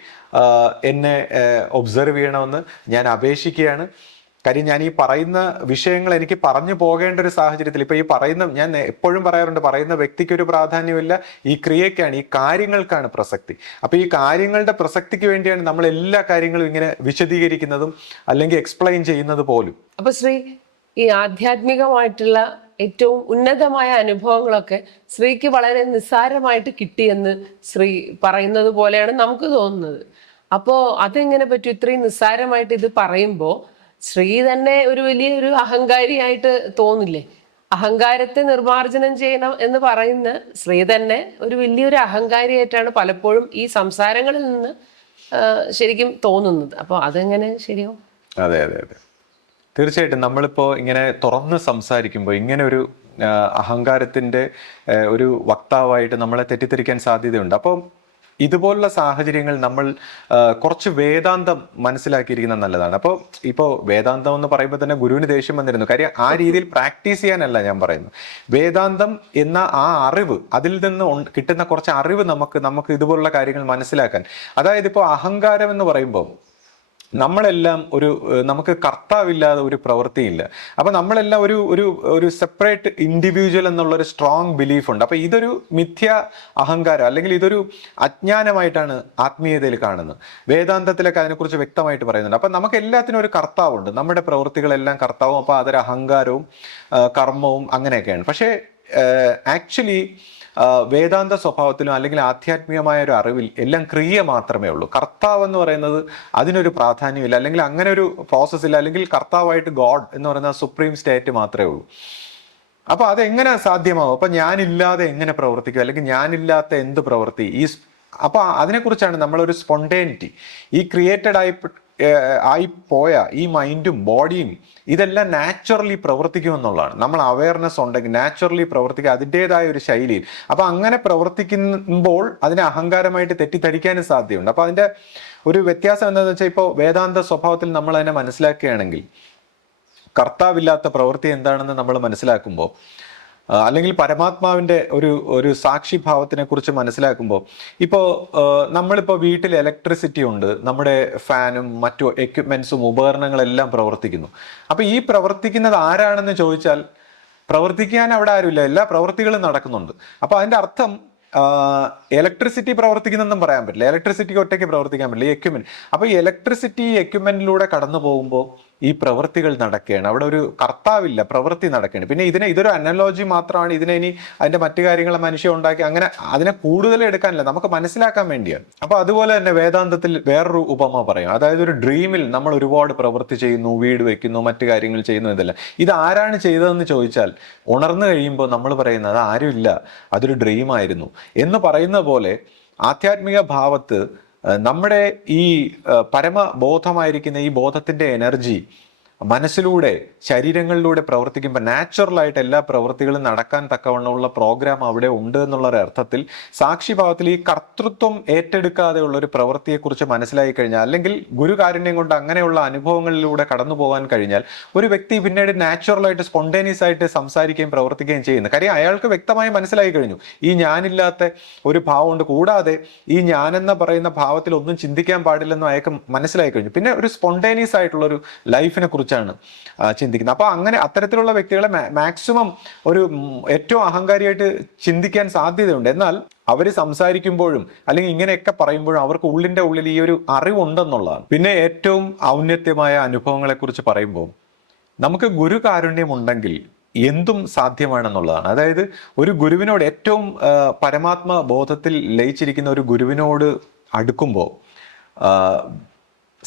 എന്നെ ഒബ്സർവ് ചെയ്യണമെന്ന് ഞാൻ അപേക്ഷിക്കുകയാണ്. കാര്യം ഞാൻ ഈ പറയുന്ന വിഷയങ്ങൾ എനിക്ക് പറഞ്ഞു പോകേണ്ട ഒരു സാഹചര്യത്തിൽ, ഇപ്പൊ ഞാൻ എപ്പോഴും പറയാറുണ്ട്, പറയുന്ന വ്യക്തിക്ക് ഒരു പ്രാധാന്യമില്ല, ഈ ക്രിയക്കാണ്, ഈ കാര്യങ്ങൾക്കാണ് പ്രസക്തി. അപ്പൊ ഈ കാര്യങ്ങളുടെ പ്രസക്തിക്ക് വേണ്ടിയാണ് നമ്മൾ എല്ലാ കാര്യങ്ങളും ഇങ്ങനെ വിശദീകരിക്കുന്നതും അല്ലെങ്കിൽ എക്സ്പ്ലെയിൻ ചെയ്യുന്നത് പോലും. അപ്പൊ ശ്രീ, ഈ ആധ്യാത്മികമായിട്ടുള്ള ഏറ്റവും ഉന്നതമായ അനുഭവങ്ങളൊക്കെ ശ്രീക്ക് വളരെ നിസ്സാരമായിട്ട് കിട്ടിയെന്ന് ശ്രീ പറയുന്നത് പോലെയാണ് നമുക്ക് തോന്നുന്നത്. അപ്പോ അതെങ്ങനെ പറ്റും? ഇത്രയും നിസ്സാരമായിട്ട് ഇത് പറയുമ്പോൾ ശ്രീ തന്നെ ഒരു വലിയൊരു അഹങ്കാരിയായിട്ട് തോന്നില്ലേ? അഹങ്കാരത്തെ നിർമാർജനം ചെയ്യണം എന്ന് പറയുന്ന ശ്രീ തന്നെ ഒരു വലിയൊരു അഹങ്കാരിയായിട്ടാണ് പലപ്പോഴും ഈ സംസാരങ്ങളിൽ നിന്ന് ശരിക്കും തോന്നുന്നത്. അപ്പോൾ അതെങ്ങനെ ശരിയാവും? അതെ അതെ അതെ, തീർച്ചയായിട്ടും. നമ്മളിപ്പോ ഇങ്ങനെ തുറന്ന് സംസാരിക്കുമ്പോൾ ഇങ്ങനെ ഒരു അഹങ്കാരത്തിന്റെ ഒരു വക്താവായിട്ട് നമ്മളെ തെറ്റിദ്ധരിക്കാൻ സാധ്യതയുണ്ട്. അപ്പോൾ ഇതുപോലുള്ള സാഹചര്യങ്ങൾ നമ്മൾ കുറച്ച് വേദാന്തം മനസ്സിലാക്കിയിരിക്കുന്നത് നല്ലതാണ്. ഇപ്പോൾ വേദാന്തം എന്ന് പറയുമ്പോൾ തന്നെ ഗുരുവിന് ദേഷ്യം വന്നിരുന്നു. കാര്യം ആ രീതിയിൽ പ്രാക്ടീസ് ചെയ്യാനല്ല ഞാൻ പറയുന്നത്. വേദാന്തം എന്ന ആ അറിവ്, അതിൽ നിന്ന് കിട്ടുന്ന കുറച്ച് അറിവ് നമുക്ക് ഇതുപോലുള്ള കാര്യങ്ങൾ മനസ്സിലാക്കാൻ. അതായത് ഇപ്പോൾ അഹങ്കാരം എന്ന് പറയുമ്പോൾ നമ്മളെല്ലാം നമുക്ക് കർത്താവില്ലാതെ ഒരു പ്രവൃത്തിയില്ല. അപ്പൊ നമ്മളെല്ലാം ഒരു സെപ്പറേറ്റ് ഇൻഡിവിജ്വൽ എന്നുള്ളൊരു സ്ട്രോങ് ബിലീഫ് ഉണ്ട്. അപ്പൊ ഇതൊരു മിഥ്യ അഹങ്കാരം അല്ലെങ്കിൽ ഇതൊരു അജ്ഞാനമായിട്ടാണ് ആത്മീയതയിൽ കാണുന്നത്. വേദാന്തത്തിലൊക്കെ അതിനെക്കുറിച്ച് വ്യക്തമായിട്ട് പറയുന്നുണ്ട്. അപ്പൊ നമുക്ക് എല്ലാത്തിനും ഒരു കർത്താവുണ്ട്, നമ്മുടെ പ്രവൃത്തികളെല്ലാം കർത്താവും. അപ്പൊ അതൊരു അഹങ്കാരവും കർമ്മവും അങ്ങനെയൊക്കെയാണ്. പക്ഷേ ആക്ച്വലി വേദാന്ത സ്വഭാവത്തിലും അല്ലെങ്കിൽ ആധ്യാത്മികമായ ഒരു അറിവിൽ എല്ലാം ക്രിയ മാത്രമേ ഉള്ളൂ. കർത്താവ് എന്ന് പറയുന്നത് അതിനൊരു പ്രാധാന്യമില്ല, അല്ലെങ്കിൽ അങ്ങനെ ഒരു പ്രോസസ് ഇല്ല, അല്ലെങ്കിൽ കർത്താവായിട്ട് ഗോഡ് എന്ന് പറയുന്ന സുപ്രീം സ്റ്റേറ്റ് മാത്രമേ ഉള്ളൂ. അപ്പൊ അതെങ്ങനെ സാധ്യമാവും? അപ്പൊ ഞാനില്ലാതെ എങ്ങനെ പ്രവർത്തിക്കും, അല്ലെങ്കിൽ ഞാനില്ലാത്ത എന്ത് പ്രവൃത്തി? അപ്പൊ അതിനെക്കുറിച്ചാണ് നമ്മളൊരു സ്പോണ്ടേനിറ്റി, ഈ ക്രിയേറ്റഡ് ആയി പോയ ഈ മൈൻഡും ബോഡിയും ഇതെല്ലാം നാച്ചുറലി പ്രവർത്തിക്കുമെന്നുള്ളതാണ്. നമ്മൾ അവയർനെസ് ഉണ്ടെങ്കിൽ നാച്ചുറലി അതിൻ്റെതായ ഒരു ശൈലിയിൽ. അപ്പൊ അങ്ങനെ പ്രവർത്തിക്കുമ്പോൾ അതിനെ അഹങ്കാരമായിട്ട് തെറ്റിദ്ധരിക്കാനും സാധ്യതയുണ്ട്. അപ്പൊ അതിന്റെ ഒരു വ്യത്യാസം എന്താണെന്ന് വെച്ചാൽ, ഇപ്പോൾ വേദാന്ത സ്വഭാവത്തിൽ നമ്മൾ അതിനെ മനസ്സിലാക്കുകയാണെങ്കിൽ കർത്താവില്ലാത്ത പ്രവൃത്തി എന്താണെന്ന് നമ്മൾ മനസ്സിലാക്കുമ്പോൾ അല്ലെങ്കിൽ പരമാത്മാവിന്റെ ഒരു സാക്ഷിഭാവത്തിനെ കുറിച്ച് മനസ്സിലാക്കുമ്പോൾ ഇപ്പോൾ നമ്മളിപ്പോൾ വീട്ടിൽ ഇലക്ട്രിസിറ്റി ഉണ്ട്, നമ്മുടെ ഫാനും മറ്റു എക്യുപ്മെന്റ്സും ഉപകരണങ്ങളെല്ലാം പ്രവർത്തിക്കുന്നു. അപ്പൊ ഈ പ്രവർത്തിക്കുന്നത് ആരാണെന്ന് ചോദിച്ചാൽ പ്രവർത്തിക്കാൻ അവിടെ ആരുമില്ല, എല്ലാ പ്രവൃത്തികളും നടക്കുന്നുണ്ട്. അപ്പൊ അതിന്റെ അർത്ഥം ഇലക്ട്രിസിറ്റി പ്രവർത്തിക്കുന്നെന്നും പറയാൻ പറ്റില്ല, ഇലക്ട്രിസിറ്റിക്ക് ഒറ്റയ്ക്ക് പ്രവർത്തിക്കാൻ പറ്റില്ല, ഈ എക്യുപ്മെന്റ്. അപ്പൊ ഈ ഇലക്ട്രിസിറ്റി എക്യുപ്മെന്റിലൂടെ കടന്നു പോകുമ്പോൾ ഈ പ്രവൃത്തികൾ നടക്കുകയാണ്, അവിടെ ഒരു കർത്താവില്ല, പ്രവൃത്തി നടക്കുകയാണ്. പിന്നെ ഇതൊരു അനലോജി മാത്രമാണ്, ഇതിനെ ഇനി അതിന്റെ മറ്റു കാര്യങ്ങളെ മനുഷ്യ ഉണ്ടാക്കി അങ്ങനെ അതിനെ കൂടുതൽ എടുക്കാനില്ല, നമുക്ക് മനസ്സിലാക്കാൻ വേണ്ടിയാണ്. അപ്പൊ അതുപോലെ തന്നെ വേദാന്തത്തിൽ വേറൊരു ഉപമ പറയും, അതായത് ഒരു ഡ്രീമിൽ നമ്മൾ ഒരുപാട് പ്രവൃത്തി ചെയ്യുന്നു, വീട് വെക്കുന്നു, മറ്റു കാര്യങ്ങൾ ചെയ്യുന്നു, ഇതല്ല. ഇത് ആരാണ് ചെയ്തതെന്ന് ചോദിച്ചാൽ ഉണർന്നു കഴിയുമ്പോൾ നമ്മൾ പറയുന്നത് അത് ആരുമില്ല, അതൊരു ഡ്രീമായിരുന്നു എന്ന് പറയുന്ന പോലെ ആധ്യാത്മിക ഭാവത്ത് നമ്മുടെ ഈ പരമബോധമായിരിക്കുന്ന ഈ ബോധത്തിന്റെ എനർജി മനസ്സിലൂടെ ശരീരങ്ങളിലൂടെ പ്രവർത്തിക്കുമ്പോൾ നാച്ചുറലായിട്ട് എല്ലാ പ്രവൃത്തികളും നടക്കാൻ തക്കവണ്ണമുള്ള പ്രോഗ്രാം അവിടെ ഉണ്ട് എന്നുള്ള അർത്ഥത്തിൽ സാക്ഷിഭാവത്തിൽ ഈ കർത്തൃത്വം ഏറ്റെടുക്കാതെയുള്ള ഒരു പ്രവൃത്തിയെക്കുറിച്ച് മനസ്സിലാക്കി കഴിഞ്ഞാൽ, അല്ലെങ്കിൽ ഗുരുകാരുണ്യം കൊണ്ട് അങ്ങനെയുള്ള അനുഭവങ്ങളിലൂടെ കടന്നു പോകാൻ കഴിഞ്ഞാൽ ഒരു വ്യക്തി പിന്നീട് നാച്ചുറലായിട്ട് സ്പോണ്ടേനിയസ് ആയിട്ട് സംസാരിക്കുകയും പ്രവർത്തിക്കുകയും ചെയ്യുന്നു. കാര്യം അയാൾക്ക് വ്യക്തമായി മനസ്സിലായി കഴിഞ്ഞു ഈ ഞാനില്ലാത്ത ഒരു ഭാവമുണ്ട്, കൂടാതെ ഈ ഞാനെന്ന് പറയുന്ന ഭാവത്തിൽ ഒന്നും ചിന്തിക്കാൻ പാടില്ലെന്നും അയാൾക്ക് മനസ്സിലായി കഴിഞ്ഞു. പിന്നെ ഒരു സ്പോണ്ടേനിയസ് ആയിട്ടുള്ള ഒരു ലൈഫിനെ കുറിച്ചാണ് ചിന്തിക്കുന്നത്. അപ്പൊ അങ്ങനെ അത്തരത്തിലുള്ള വ്യക്തികളെ മാക്സിമം ഒരു ഏറ്റവും അഹങ്കാരിയായിട്ട് ചിന്തിക്കാൻ സാധ്യതയുണ്ട്. എന്നാൽ അവർ സംസാരിക്കുമ്പോഴും അല്ലെങ്കിൽ ഇങ്ങനെയൊക്കെ പറയുമ്പോഴും അവർക്ക് ഉള്ളിന്റെ ഉള്ളിൽ ഈ ഒരു അറിവുണ്ടെന്നുള്ളതാണ്. പിന്നെ ഏറ്റവും ഔന്നത്യമായ അനുഭവങ്ങളെ കുറിച്ച് പറയുമ്പോൾ നമുക്ക് ഗുരുകാരുണ്യം ഉണ്ടെങ്കിൽ എന്തും സാധ്യമാണെന്നുള്ളതാണ്. അതായത് ഒരു ഗുരുവിനോട് ഏറ്റവും പരമാത്മ ബോധത്തിൽ ലയിച്ചിരിക്കുന്ന ഒരു ഗുരുവിനോട് അടുക്കുമ്പോൾ,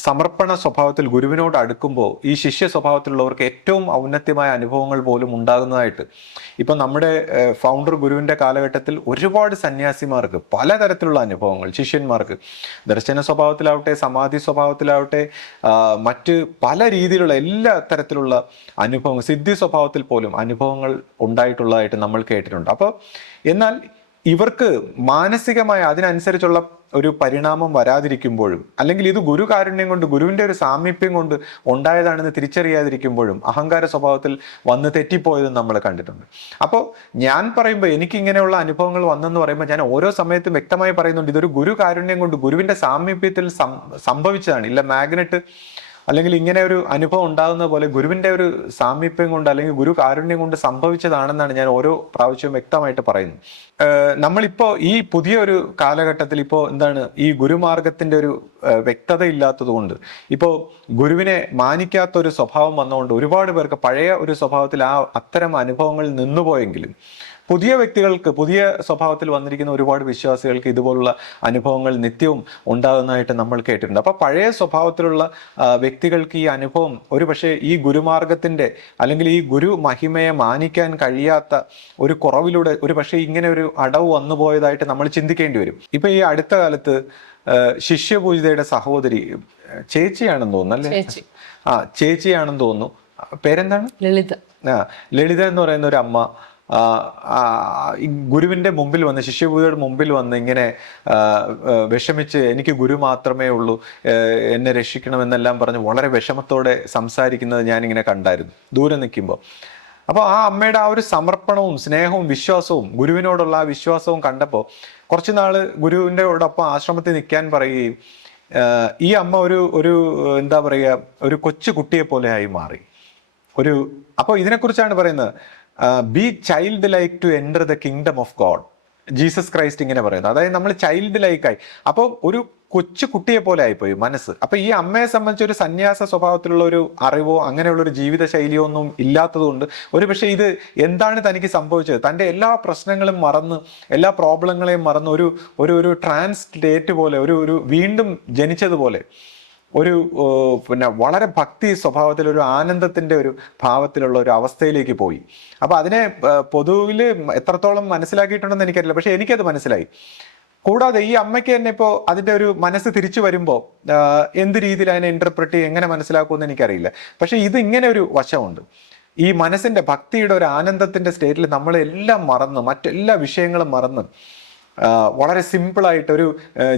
സമർപ്പണ സ്വഭാവത്തിൽ ഗുരുവിനോട് അടുക്കുമ്പോൾ ഈ ശിഷ്യ സ്വഭാവത്തിലുള്ളവർക്ക് ഏറ്റവും ഔന്നത്യമായ അനുഭവങ്ങൾ പോലും ഉണ്ടാകുന്നതായിട്ട് ഇപ്പം നമ്മുടെ ഫൗണ്ടർ ഗുരുവിൻ്റെ കാലഘട്ടത്തിൽ ഒരുപാട് സന്യാസിമാർക്ക് പലതരത്തിലുള്ള അനുഭവങ്ങൾ, ശിഷ്യന്മാർക്ക് ദർശന സ്വഭാവത്തിലാവട്ടെ, സമാധി സ്വഭാവത്തിലാവട്ടെ, മറ്റ് പല രീതിയിലുള്ള എല്ലാ തരത്തിലുള്ള അനുഭവങ്ങൾ, സിദ്ധി സ്വഭാവത്തിൽ പോലും അനുഭവങ്ങൾ ഉണ്ടായിട്ടുള്ളതായിട്ട് നമ്മൾ കേട്ടിട്ടുണ്ട്. അപ്പോൾ എന്നാൽ ഇവർക്ക് മാനസികമായ അതിനനുസരിച്ചുള്ള ഒരു പരിണാമം വരാതിരിക്കുമ്പോഴും, അല്ലെങ്കിൽ ഇത് ഗുരുകാരുണ്യം കൊണ്ട് ഗുരുവിൻ്റെ ഒരു സാമീപ്യം കൊണ്ട് ഉണ്ടായതാണെന്ന് തിരിച്ചറിയാതിരിക്കുമ്പോഴും അഹങ്കാര സ്വഭാവത്തിൽ വന്ന് തെറ്റിപ്പോയതും നമ്മൾ കണ്ടിട്ടുണ്ട്. അപ്പോൾ ഞാൻ പറയുമ്പോൾ എനിക്ക് ഇങ്ങനെയുള്ള അനുഭവങ്ങൾ വന്നെന്ന് പറയുമ്പോൾ ഞാൻ ഓരോ സമയത്തും വ്യക്തമായി പറയുന്നുണ്ട്, ഇതൊരു ഗുരുകാരുണ്യം കൊണ്ട് ഗുരുവിൻ്റെ സാമീപ്യത്തിൽ സംഭവിച്ചതാണ്. ഇല്ല മാഗ്നറ്റ് അല്ലെങ്കിൽ ഇങ്ങനെ ഒരു അനുഭവം ഉണ്ടാകുന്ന പോലെ ഗുരുവിൻ്റെ ഒരു സാമീപ്യം കൊണ്ട് അല്ലെങ്കിൽ ഗുരു കാരുണ്യം കൊണ്ട് സംഭവിച്ചതാണെന്നാണ് ഞാൻ ഓരോ പ്രാവശ്യവും വ്യക്തമായിട്ട് പറയുന്നത്. നമ്മളിപ്പോൾ ഈ പുതിയ ഒരു കാലഘട്ടത്തിൽ ഇപ്പോൾ എന്താണ് ഈ ഗുരുമാർഗത്തിൻ്റെ ഒരു വ്യക്തത ഇല്ലാത്തത് കൊണ്ട്, ഇപ്പോൾ ഗുരുവിനെ മാനിക്കാത്ത ഒരു സ്വഭാവം വന്നുകൊണ്ട് ഒരുപാട് പേർക്ക് പഴയ ഒരു സ്വഭാവത്തിൽ അത്തരം അനുഭവങ്ങൾ നിന്നുപോയെങ്കിലും പുതിയ വ്യക്തികൾക്ക്, പുതിയ സ്വഭാവത്തിൽ വന്നിരിക്കുന്ന ഒരുപാട് വിശ്വാസികൾക്ക് ഇതുപോലുള്ള അനുഭവങ്ങൾ നിത്യവും ഉണ്ടാകുന്നതായിട്ട് നമ്മൾ കേട്ടിട്ടുണ്ട്. അപ്പോൾ പഴയ സ്വഭാവത്തിലുള്ള വ്യക്തികൾക്ക് ഈ അനുഭവം ഒരു പക്ഷേ ഈ ഗുരുമാർഗത്തിൻ്റെ അല്ലെങ്കിൽ ഈ ഗുരു മഹിമയെ മാനിക്കാൻ കഴിയാത്ത ഒരു കുറവിലൂടെ ഒരു പക്ഷേ ഇങ്ങനെ ഒരു അടവ് വന്നു പോയതായിട്ട് നമ്മൾ ചിന്തിക്കേണ്ടി വരും. ഇപ്പൊ ഈ അടുത്ത കാലത്ത് ശിഷ്യപൂജിതയുടെ സഹോദരി ചേച്ചിയാണെന്ന് തോന്നുന്നു അല്ലേ? ചേച്ചിയാണെന്ന് തോന്നുന്നു. പേരെന്താണ്? ലളിത. ലളിത എന്ന് പറയുന്ന ഒരു അമ്മ ഗുരുവിന്റെ മുമ്പിൽ വന്ന്, ശിഷ്യപൂജയുടെ മുമ്പിൽ വന്ന് ഇങ്ങനെ വിഷമിച്ച് എനിക്ക് ഗുരു മാത്രമേ ഉള്ളൂ, എന്നെ രക്ഷിക്കണമെന്നെല്ലാം പറഞ്ഞ് വളരെ വിഷമത്തോടെ സംസാരിക്കുന്നത് ഞാനിങ്ങനെ കണ്ടായിരുന്നു ദൂരെ നിൽക്കുമ്പോൾ. അപ്പോൾ ആ അമ്മയുടെ ആ ഒരു സമർപ്പണവും സ്നേഹവും വിശ്വാസവും, ഗുരുവിനോടുള്ള ആ വിശ്വാസവും കണ്ടപ്പോൾ കുറച്ച് നാൾ ഗുരുവിൻ്റെ ഒപ്പം ആശ്രമത്തിൽ നിൽക്കാൻ പറയുകയും ഈ അമ്മ ഒരു എന്താ പറയുക, ഒരു കൊച്ചു കുട്ടിയെ പോലെ ആയി മാറി. അപ്പോൾ ഇതിനെക്കുറിച്ചാണ് പറയുന്നത്, be child like to enter the kingdom of God. Jesus Christ ഇങ്ങനെ പറയുന്നത്. അതായത് നമ്മൾ ചൈൽഡ് ലൈക്കായി, അപ്പോൾ ഒരു കൊച്ചു കുട്ടിയെ പോലെ ആയിപ്പോയി മനസ്സ്. അപ്പൊ ഈ അമ്മയെ സംബന്ധിച്ച് ഒരു സന്യാസ സ്വഭാവത്തിലുള്ള ഒരു അറിവോ അങ്ങനെയുള്ള ഒരു ജീവിത ശൈലിയോ ഒന്നും ഇല്ലാത്തതുകൊണ്ട് ഒരു പക്ഷേ ഇത് എന്താണ് തനിക്ക് സംഭവിച്ചത്, തൻ്റെ എല്ലാ പ്രശ്നങ്ങളും മറന്ന്, എല്ലാ പ്രോബ്ലങ്ങളെയും മറന്ന് ഒരു ട്രാൻസ് സ്റ്റേറ്റ് പോലെ, ഒരു വീണ്ടും ജനിച്ചതുപോലെ പിന്നെ വളരെ ഭക്തി സ്വഭാവത്തിൽ ഒരു ആനന്ദത്തിന്റെ ഒരു ഭാവത്തിലുള്ള ഒരു അവസ്ഥയിലേക്ക് പോയി. അപ്പൊ അതിനെ പൊതുവിൽ എത്രത്തോളം മനസ്സിലാക്കിയിട്ടുണ്ടെന്ന് എനിക്കറിയില്ല, പക്ഷെ എനിക്കത് മനസ്സിലായി. കൂടാതെ ഈ അമ്മയ്ക്ക് തന്നെ ഇപ്പോൾ അതിന്റെ ഒരു മനസ്സ് തിരിച്ചു വരുമ്പോൾ എന്ത് രീതിയിൽ അതിനെ ഇന്റർപ്രറ്റ് ചെയ്യും, എങ്ങനെ മനസ്സിലാക്കുമെന്ന് എനിക്കറിയില്ല. പക്ഷെ ഇത് ഇങ്ങനെ ഒരു വശമുണ്ട്, ഈ മനസ്സിന്റെ ഭക്തിയുടെ ഒരു ആനന്ദത്തിന്റെ സ്റ്റേറ്റിൽ നമ്മളെല്ലാം മറന്ന്, മറ്റെല്ലാ വിഷയങ്ങളും മറന്ന് വളരെ സിമ്പിളായിട്ട് ഒരു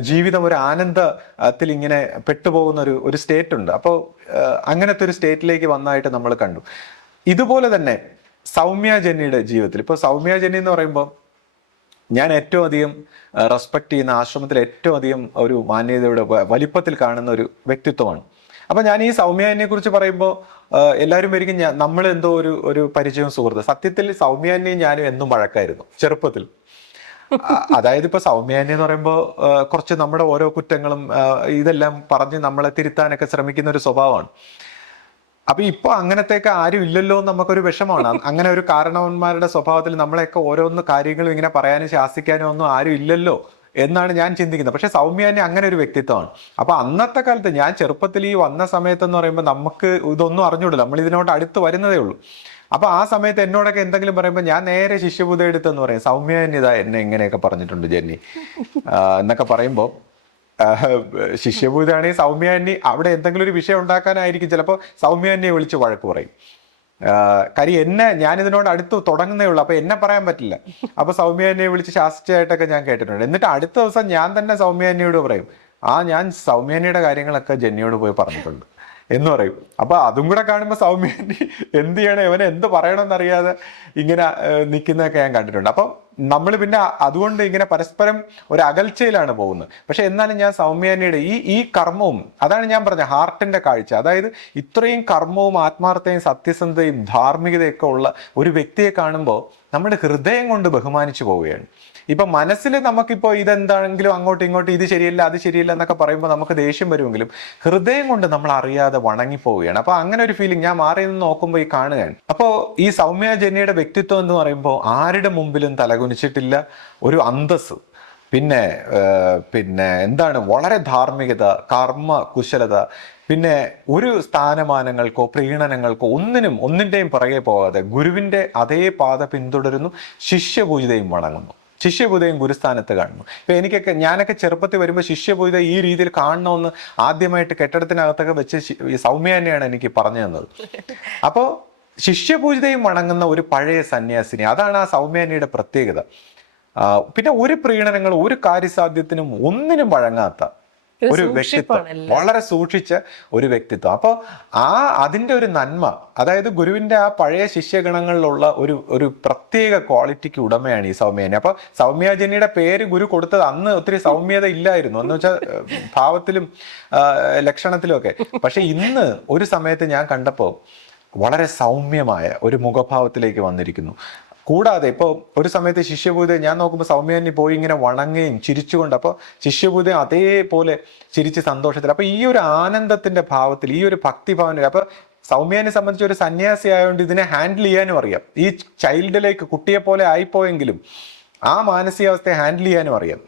ജീവിതം ഒരു ആനന്ദത്തിൽ ഇങ്ങനെ പെട്ടുപോകുന്ന ഒരു സ്റ്റേറ്റ് ഉണ്ട്. അപ്പോൾ അങ്ങനത്തെ ഒരു സ്റ്റേറ്റിലേക്ക് വന്നതായിട്ട് നമ്മൾ കണ്ടു. ഇതുപോലെ തന്നെ സൗമ്യ ജെന്നിയുടെ ജീവിതത്തിൽ ഇപ്പൊ സൗമ്യ ജെന്നി എന്ന് പറയുമ്പോൾ ഞാൻ ഏറ്റവും അധികം റെസ്പെക്ട് ചെയ്യുന്ന, ആശ്രമത്തിൽ ഏറ്റവും അധികം ഒരു മാന്യതയുടെ വലിപ്പത്തിൽ കാണുന്ന ഒരു വ്യക്തിത്വമാണ്. അപ്പൊ ഞാൻ ഈ സൗമ്യനെ കുറിച്ച് പറയുമ്പോൾ എല്ലാവരും വരികയും നമ്മൾ എന്തോ ഒരു പരിചയവും സുഹൃത്ത്. സത്യത്തിൽ സൗമ്യനെയും ഞാനും എന്നും വഴക്കായിരുന്നു ചെറുപ്പത്തിൽ. അതായത് ഇപ്പൊ സൗമ്യാനി എന്ന് പറയുമ്പോൾ കുറച്ച് നമ്മുടെ ഓരോ കുറ്റങ്ങളും ഇതെല്ലാം പറഞ്ഞ് നമ്മളെ തിരുത്താനൊക്കെ ശ്രമിക്കുന്ന ഒരു സ്വഭാവമാണ്. അപ്പൊ ഇപ്പൊ അങ്ങനത്തെയൊക്കെ ആരും ഇല്ലല്ലോ എന്ന് നമുക്കൊരു വിഷമമാണ്. അങ്ങനെ ഒരു കാരണവന്മാരുടെ സ്വഭാവത്തിൽ നമ്മളെയൊക്കെ ഓരോന്ന് കാര്യങ്ങളും ഇങ്ങനെ പറയാനും ശാസിക്കാനും ഒന്നും ആരും ഇല്ലല്ലോ എന്നാണ് ഞാൻ ചിന്തിക്കുന്നത്. പക്ഷെ സൗമ്യാനി അങ്ങനെ ഒരു വ്യക്തിത്വമാണ്. അപ്പൊ അന്നത്തെ കാലത്ത് ഞാൻ ചെറുപ്പത്തിൽ ഈ വന്ന സമയത്ത് എന്ന് പറയുമ്പോൾ നമുക്ക് ഇതൊന്നും അറിഞ്ഞൂടില്ല, നമ്മൾ ഇതിനോട് അടുത്ത് വരുന്നതേ ഉള്ളൂ. അപ്പൊ ആ സമയത്ത് എന്നോടൊക്കെ എന്തെങ്കിലും പറയുമ്പോൾ ഞാൻ നേരെ ശിഷ്യബുദ്ധ എടുത്തെന്ന് പറയും, സൗമ്യാനി ഇതാ എന്നെ ഇങ്ങനെയൊക്കെ പറഞ്ഞിട്ടുണ്ട് ജെന്നി എന്നൊക്കെ പറയുമ്പോൾ ശിഷ്യഭൂതാണെങ്കിൽ സൗമ്യാനി അവിടെ എന്തെങ്കിലും ഒരു വിഷയം ഉണ്ടാക്കാനായിരിക്കും ചിലപ്പോൾ സൗമ്യാനിയെ വിളിച്ച് വഴക്ക് പറയും. കാര്യം ഞാൻ ഇതിനോട് അടുത്ത് തുടങ്ങുന്നേ ഉള്ളൂ, അപ്പൊ എന്നെ പറയാൻ പറ്റില്ല. അപ്പൊ സൗമ്യാനിയെ വിളിച്ച് ശാസിച്ചായിട്ടൊക്കെ ഞാൻ കേട്ടിട്ടുണ്ട്. എന്നിട്ട് അടുത്ത ദിവസം ഞാൻ തന്നെ സൗമ്യാനിയോട് പറയും, ഞാൻ സൗമ്യാനിയുടെ കാര്യങ്ങളൊക്കെ ജെന്നിയോട് പോയി പറഞ്ഞിട്ടുണ്ട് എന്ന് പറയും. അപ്പൊ അതും കൂടെ കാണുമ്പോൾ സൗമ്യാനി എന്ത് ചെയ്യണം, ഇവനെ എന്ത് പറയണമെന്നറിയാതെ ഇങ്ങനെ നിൽക്കുന്നതൊക്കെ ഞാൻ കണ്ടിട്ടുണ്ട്. അപ്പം നമ്മൾ പിന്നെ അതുകൊണ്ട് ഇങ്ങനെ പരസ്പരം ഒരു അകൽച്ചയിലാണ് പോകുന്നത്. പക്ഷെ എന്നാലും ഞാൻ സൗമ്യാനിയുടെ ഈ കർമ്മവും, അതാണ് ഞാൻ പറഞ്ഞ ഹാർട്ടിന്റെ കാഴ്ച, അതായത് ഇത്രയും കർമ്മവും ആത്മാർത്ഥയും സത്യസന്ധതയും ധാർമ്മികതയൊക്കെ ഉള്ള ഒരു വ്യക്തിയെ കാണുമ്പോൾ നമ്മുടെ ഹൃദയം കൊണ്ട് ബഹുമാനിച്ചു പോവുകയാണ്. ഇപ്പൊ മനസ്സിൽ നമുക്കിപ്പോ ഇതെന്താണെങ്കിലും അങ്ങോട്ടും ഇങ്ങോട്ടും ഇത് ശരിയല്ല അത് ശരിയല്ല എന്നൊക്കെ പറയുമ്പോൾ നമുക്ക് ദേഷ്യം വരുമെങ്കിലും ഹൃദയം കൊണ്ട് നമ്മൾ അറിയാതെ വണങ്ങിപ്പോവുകയാണ്. അപ്പൊ അങ്ങനെ ഒരു ഫീലിംഗ് ഞാൻ മാറി നിന്ന് നോക്കുമ്പോൾ ഈ കാണുകയാണ്. അപ്പോൾ ഈ സൗമ്യ ജെന്നിയുടെ വ്യക്തിത്വം എന്ന് പറയുമ്പോൾ ആരുടെ മുമ്പിലും തലകുനിച്ചിട്ടില്ല, ഒരു അന്തസ്, പിന്നെ എന്താണ് വളരെ ധാർമ്മികത, കർമ്മ കുശലത, പിന്നെ ഒരു സ്ഥാനമാനങ്ങൾക്കോ പ്രീണനങ്ങൾക്കോ ഒന്നിന്റെയും പുറകെ പോകാതെ ഗുരുവിന്റെ അതേ പാത പിന്തുടരുന്നു, ശിഷ്യപൂജിതയും വണങ്ങുന്നു, ശിഷ്യപൂജയും ഗുരുസ്ഥാനത്ത് കാണുന്നു. ഇപ്പൊ ഞാനൊക്കെ ചെറുപ്പത്തിൽ വരുമ്പോൾ ശിഷ്യപൂജ ഈ രീതിയിൽ കാണണമെന്ന് ആദ്യമായിട്ട് കെട്ടിടത്തിനകത്തൊക്കെ വെച്ച് സൗമ്യ തന്നെയാണ് എനിക്ക് പറഞ്ഞു തന്നത്. അപ്പോൾ ശിഷ്യപൂജിതയും വണങ്ങുന്ന ഒരു പഴയ സന്യാസിനി, അതാണ് ആ സൗമ്യാനിയുടെ പ്രത്യേകത. പിന്നെ ഒരു പ്രീണനങ്ങളും ഒരു കാര്യസാധ്യത്തിനും ഒന്നിനും വഴങ്ങാത്ത ഒരു വ്യക്തിത്വം, വളരെ സൂക്ഷിച്ച ഒരു വ്യക്തിത്വം. അപ്പോൾ അതിൻ്റെ ഒരു നന്മ, അതായത് ഗുരുവിന്റെ ആ പഴയ ശിഷ്യഗണങ്ങളിലുള്ള ഒരു പ്രത്യേക ക്വാളിറ്റിക്ക് ഉടമയാണ് ഈ സൗമ്യാനി. അപ്പൊ സൗമ്യാജനിയുടെ പേര് ഗുരു കൊടുത്തത് അന്ന് ഒത്തിരി സൗമ്യത ഇല്ലായിരുന്നു, എന്ന് വെച്ചാൽ ഭാവത്തിലും ലക്ഷണത്തിലും ഒക്കെ. പക്ഷെ ഇന്ന് ഒരു സമയത്ത് ഞാൻ കണ്ടപ്പോൾ വളരെ സൗമ്യമായ ഒരു മുഖഭാവത്തിലേക്ക് വന്നിരിക്കുന്നു. കൂടാതെ ഇപ്പോൾ ഒരു സമയത്ത് ശിഷ്യഭൂത ഞാൻ നോക്കുമ്പോൾ സൗമ്യാനി പോയി ഇങ്ങനെ വണങ്ങുകയും ചിരിച്ചുകൊണ്ട്, അപ്പോൾ ശിഷ്യഭൂത അതേപോലെ ചിരിച്ച് സന്തോഷത്തിൽ. അപ്പൊ ഈ ഒരു ആനന്ദത്തിന്റെ ഭാവത്തിൽ, ഈ ഒരു ഭക്തിഭാവന, അപ്പൊ സൗമ്യാനെ സംബന്ധിച്ച് ഒരു സന്യാസി ആയതുകൊണ്ട് ഇതിനെ ഹാൻഡിൽ ചെയ്യാനും അറിയാം. ഈ ചൈൽഡിലേക്ക് കുട്ടിയെ പോലെ ആയിപ്പോയെങ്കിലും ആ മാനസികാവസ്ഥയെ ഹാൻഡിൽ ചെയ്യാനും അറിയാം.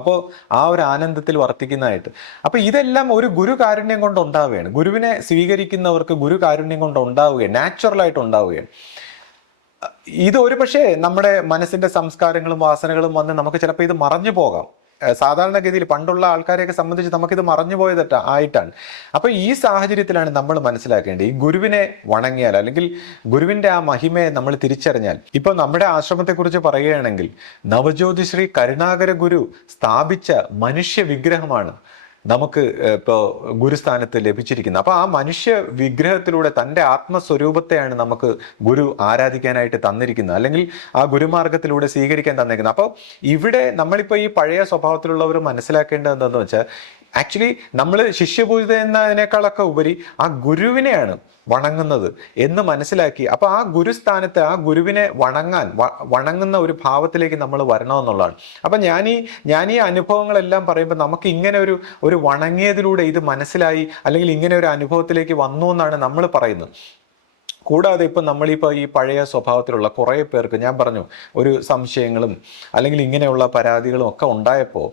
അപ്പോൾ ആ ഒരു ആനന്ദത്തിൽ വർത്തിക്കുന്നതായിട്ട്. അപ്പൊ ഇതെല്ലാം ഒരു ഗുരുകാരുണ്യം കൊണ്ട് ഉണ്ടാവുകയാണ്. ഗുരുവിനെ സ്വീകരിക്കുന്നവർക്ക് ഗുരുകാരുണ്യം കൊണ്ട് ഉണ്ടാവുകയാണ്, നാച്ചുറലായിട്ട് ഉണ്ടാവുകയാണ്. ഇത് ഒരു പക്ഷേ നമ്മുടെ മനസ്സിന്റെ സംസ്കാരങ്ങളും വാസനകളും വന്ന് നമുക്ക് ചിലപ്പോൾ ഇത് മറഞ്ഞു പോകാം. സാധാരണഗതിയിൽ പണ്ടുള്ള ആൾക്കാരെയൊക്കെ സംബന്ധിച്ച് നമുക്കിത് മറഞ്ഞു ആയിട്ടാണ്. അപ്പൊ ഈ സാഹചര്യത്തിലാണ് നമ്മൾ മനസ്സിലാക്കേണ്ടത്, ഈ ഗുരുവിനെ വണങ്ങിയാൽ അല്ലെങ്കിൽ ഗുരുവിന്റെ ആ മഹിമയെ നമ്മൾ തിരിച്ചറിഞ്ഞാൽ. ഇപ്പൊ നമ്മുടെ ആശ്രമത്തെ കുറിച്ച് പറയുകയാണെങ്കിൽ നവജ്യോതി ശ്രീ കരുണാകര ഗുരു സ്ഥാപിച്ച മനുഷ്യ വിഗ്രഹമാണ് നമുക്ക് ഇപ്പോൾ ഗുരുസ്ഥാനത്ത് ലഭിച്ചിരിക്കുന്നത്. അപ്പൊ ആ മനുഷ്യ വിഗ്രഹത്തിലൂടെ തൻ്റെ ആത്മസ്വരൂപത്തെയാണ് നമുക്ക് ഗുരു ആരാധിക്കാനായിട്ട് തന്നിരിക്കുന്നത്, അല്ലെങ്കിൽ ആ ഗുരുമാർഗത്തിലൂടെ സ്വീകരിക്കാൻ തന്നിരിക്കുന്നത്. അപ്പോൾ ഇവിടെ നമ്മളിപ്പോൾ ഈ പഴയ സ്വഭാവത്തിലുള്ളവർ മനസ്സിലാക്കേണ്ടത് എന്താണെന്ന് വെച്ചാൽ, ആക്ച്വലി നമ്മൾ ശിഷ്യപൂജിത എന്നതിനേക്കാളൊക്കെ ഉപരി ആ ഗുരുവിനെയാണ് വണങ്ങുന്നത് എന്ന് മനസ്സിലാക്കി, അപ്പൊ ആ ഗുരുസ്ഥാനത്ത് ആ ഗുരുവിനെ വണങ്ങുന്ന ഒരു ഭാവത്തിലേക്ക് നമ്മൾ വരണമെന്നുള്ളതാണ്. അപ്പൊ ഞാൻ ഈ അനുഭവങ്ങളെല്ലാം പറയുമ്പോൾ നമുക്ക് ഇങ്ങനെ ഒരു വണങ്ങിയതിലൂടെ ഇത് മനസ്സിലായി, അല്ലെങ്കിൽ ഇങ്ങനെ ഒരു അനുഭവത്തിലേക്ക് വന്നു എന്നാണ് നമ്മൾ പറയുന്നത്. കൂടാതെ ഇപ്പം നമ്മളിപ്പോൾ ഈ പഴയ സ്വഭാവത്തിലുള്ള കുറേ പേർക്ക് ഞാൻ പറഞ്ഞു ഒരു സംശയങ്ങളും അല്ലെങ്കിൽ ഇങ്ങനെയുള്ള പരാതികളും ഒക്കെ ഉണ്ടായപ്പോൾ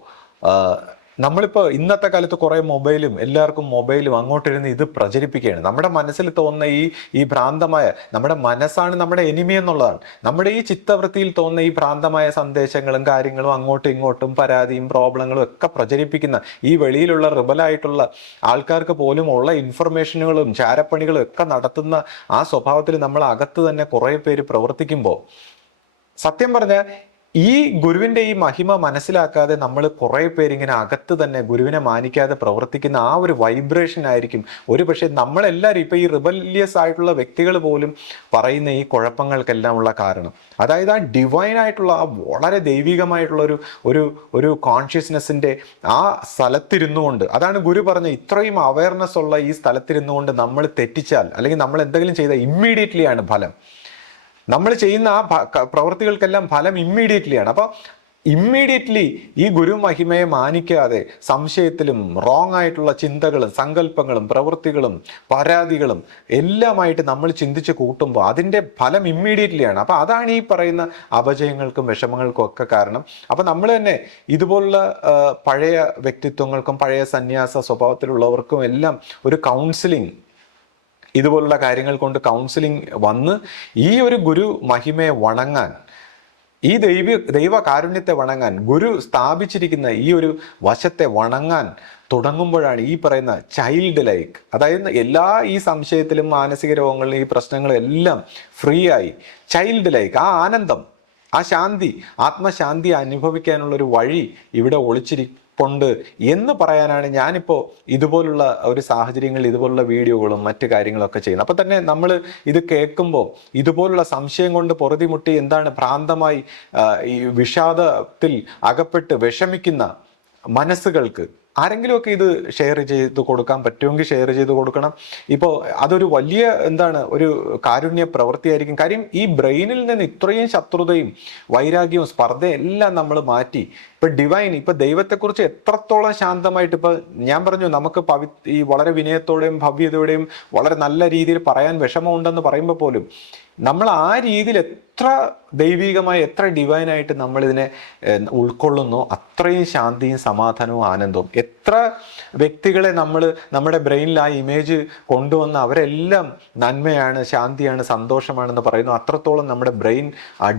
നമ്മളിപ്പോൾ ഇന്നത്തെ കാലത്ത് കുറേ എല്ലാവർക്കും മൊബൈലും അങ്ങോട്ടിരുന്ന് ഇത് പ്രചരിപ്പിക്കുകയാണ്. നമ്മുടെ മനസ്സിൽ തോന്നുന്ന ഈ ഭ്രാന്തമായ, നമ്മുടെ മനസ്സാണ് നമ്മുടെ എനിമി എന്നുള്ളതാണ്. നമ്മുടെ ഈ ചിത്തവൃത്തിയിൽ തോന്നുന്ന ഈ ഭ്രാന്തമായ സന്ദേശങ്ങളും കാര്യങ്ങളും അങ്ങോട്ടും ഇങ്ങോട്ടും പരാതിയും പ്രോബ്ലങ്ങളും ഒക്കെ പ്രചരിപ്പിക്കുന്ന ഈ വെളിയിലുള്ള റിബലായിട്ടുള്ള ആൾക്കാർക്ക് പോലും ഉള്ള ഇൻഫർമേഷനുകളും ചാരപ്പണികളും ഒക്കെ നടത്തുന്ന ആ സ്വഭാവത്തിൽ നമ്മൾ അകത്ത് തന്നെ കുറേ പേര് പ്രവർത്തിക്കുമ്പോൾ, സത്യം പറഞ്ഞാൽ ഈ ഗുരുവിന്റെ ഈ മഹിമ മനസ്സിലാക്കാതെ നമ്മൾ കുറെ പേരിങ്ങനെ അകത്ത് തന്നെ ഗുരുവിനെ മാനിക്കാതെ പ്രവർത്തിക്കുന്ന ആ ഒരു വൈബ്രേഷൻ ആയിരിക്കും ഒരു പക്ഷേ നമ്മളെല്ലാവരും ഇപ്പൊ ഈ റിബല്യസ് ആയിട്ടുള്ള വ്യക്തികൾ പോലും പറയുന്ന ഈ കുഴപ്പങ്ങൾക്കെല്ലാം ഉള്ള കാരണം. അതായത് ആ ഡിവൈൻ ആയിട്ടുള്ള ആ വളരെ ദൈവികമായിട്ടുള്ള ഒരു കോൺഷ്യസ്നെസ്സിന്റെ ആ സ്ഥലത്തിരുന്നു കൊണ്ട്, അതാണ് ഗുരു പറഞ്ഞ ഇത്രയും അവയർനെസ് ഉള്ള ഈ സ്ഥലത്തിരുന്നു കൊണ്ട് നമ്മൾ തെറ്റിച്ചാൽ അല്ലെങ്കിൽ നമ്മൾ എന്തെങ്കിലും ചെയ്താൽ ഇമ്മീഡിയറ്റ്ലി ആണ് ഫലം. നമ്മൾ ചെയ്യുന്ന ആ പ്രവൃത്തികൾക്കെല്ലാം ഫലം ഇമ്മീഡിയറ്റ്ലി ആണ്. അപ്പൊ ഇമ്മീഡിയറ്റ്ലി ഈ ഗുരു മഹിമയെ മാനിക്കാതെ സംശയത്തിലും റോങ് ആയിട്ടുള്ള ചിന്തകളും സങ്കല്പങ്ങളും പ്രവൃത്തികളും പരാതികളും എല്ലാമായിട്ട് നമ്മൾ ചിന്തിച്ച് കൂട്ടുമ്പോൾ അതിൻ്റെ ഫലം ഇമ്മീഡിയറ്റ്ലി ആണ്. അപ്പൊ അതാണ് ഈ പറയുന്ന അപജയങ്ങൾക്കും വിഷമങ്ങൾക്കും ഒക്കെ കാരണം. അപ്പൊ നമ്മൾ തന്നെ ഇതുപോലുള്ള പഴയ വ്യക്തിത്വങ്ങൾക്കും പഴയ സന്യാസ സ്വഭാവത്തിലുള്ളവർക്കും എല്ലാം ഒരു കൗൺസിലിംഗ്, ഇതുപോലുള്ള കാര്യങ്ങൾ കൊണ്ട് കൗൺസിലിംഗ് വന്ന് ഈ ഒരു ഗുരു മഹിമയെ വണങ്ങാൻ, ഈ ദൈവ കാരുണ്യത്തെ വണങ്ങാൻ, ഗുരു സ്ഥാപിച്ചിരിക്കുന്ന ഈ ഒരു വശത്തെ വണങ്ങാൻ തുടങ്ങുമ്പോഴാണ് ഈ പറയുന്ന ചൈൽഡ് ലൈക്ക്, അതായത് എല്ലാ ഈ സംശയത്തിലും മാനസിക രോഗങ്ങളിലും ഈ പ്രശ്നങ്ങളും എല്ലാം ഫ്രീ ആയി ചൈൽഡ് ലൈക്ക് ആ ആനന്ദം, ആ ശാന്തി, ആത്മശാന്തി അനുഭവിക്കാനുള്ളൊരു വഴി ഇവിടെ ഒളിച്ചിരിപ്പുണ്ട് എന്ന് പറയാനാണ് ഞാനിപ്പോൾ ഇതുപോലുള്ള ഒരു സാഹചര്യങ്ങളിൽ ഇതുപോലുള്ള വീഡിയോകളും മറ്റു കാര്യങ്ങളൊക്കെ ചെയ്യുന്നത്. അപ്പം തന്നെ നമ്മൾ ഇത് കേൾക്കുമ്പോൾ ഇതുപോലുള്ള സംശയം കൊണ്ട് പൊറുതിമുട്ടി എന്താണ് ഭ്രാന്തമായി ഈ വിഷാദത്തിൽ അകപ്പെട്ട് വിഷമിക്കുന്ന മനസ്സുകൾക്ക് ആരെങ്കിലുമൊക്കെ ഇത് ഷെയർ ചെയ്ത് കൊടുക്കാൻ പറ്റുമെങ്കിൽ ഷെയർ ചെയ്ത് കൊടുക്കണം. ഇപ്പോൾ അതൊരു വലിയ ഒരു കാരുണ്യ പ്രവൃത്തിയായിരിക്കും. കാര്യം ഈ ബ്രെയിനിൽ നിന്ന് ഇത്രയും ശത്രുതയും വൈരാഗ്യവും സ്പർദ്ധയും എല്ലാം നമ്മൾ മാറ്റി ഇപ്പൊ ഡിവൈൻ, ഇപ്പൊ ദൈവത്തെക്കുറിച്ച് എത്രത്തോളം ശാന്തമായിട്ട്, ഇപ്പൊ ഞാൻ പറഞ്ഞു നമുക്ക് ഈ വളരെ വിനയത്തോടെയും ഭവ്യതയോടെയും വളരെ നല്ല രീതിയിൽ പറയാൻ വിഷമമുണ്ടെന്ന് പറയുമ്പോൾ പോലും നമ്മൾ ആ രീതിയിൽ എത്ര ദൈവികമായി എത്ര ഡിവൈനായിട്ട് നമ്മൾ ഇതിനെ ഉൾക്കൊള്ളുന്നു അത്രയും ശാന്തിയും സമാധാനവും ആനന്ദവും. എത്ര വ്യക്തികളെ നമ്മൾ നമ്മുടെ ബ്രെയിനിൽ ആ ഇമേജ് കൊണ്ടുവന്ന് അവരെല്ലാം നന്മയാണ്, ശാന്തിയാണ്, സന്തോഷമാണെന്ന് പറയുന്നു, അത്രത്തോളം നമ്മുടെ ബ്രെയിൻ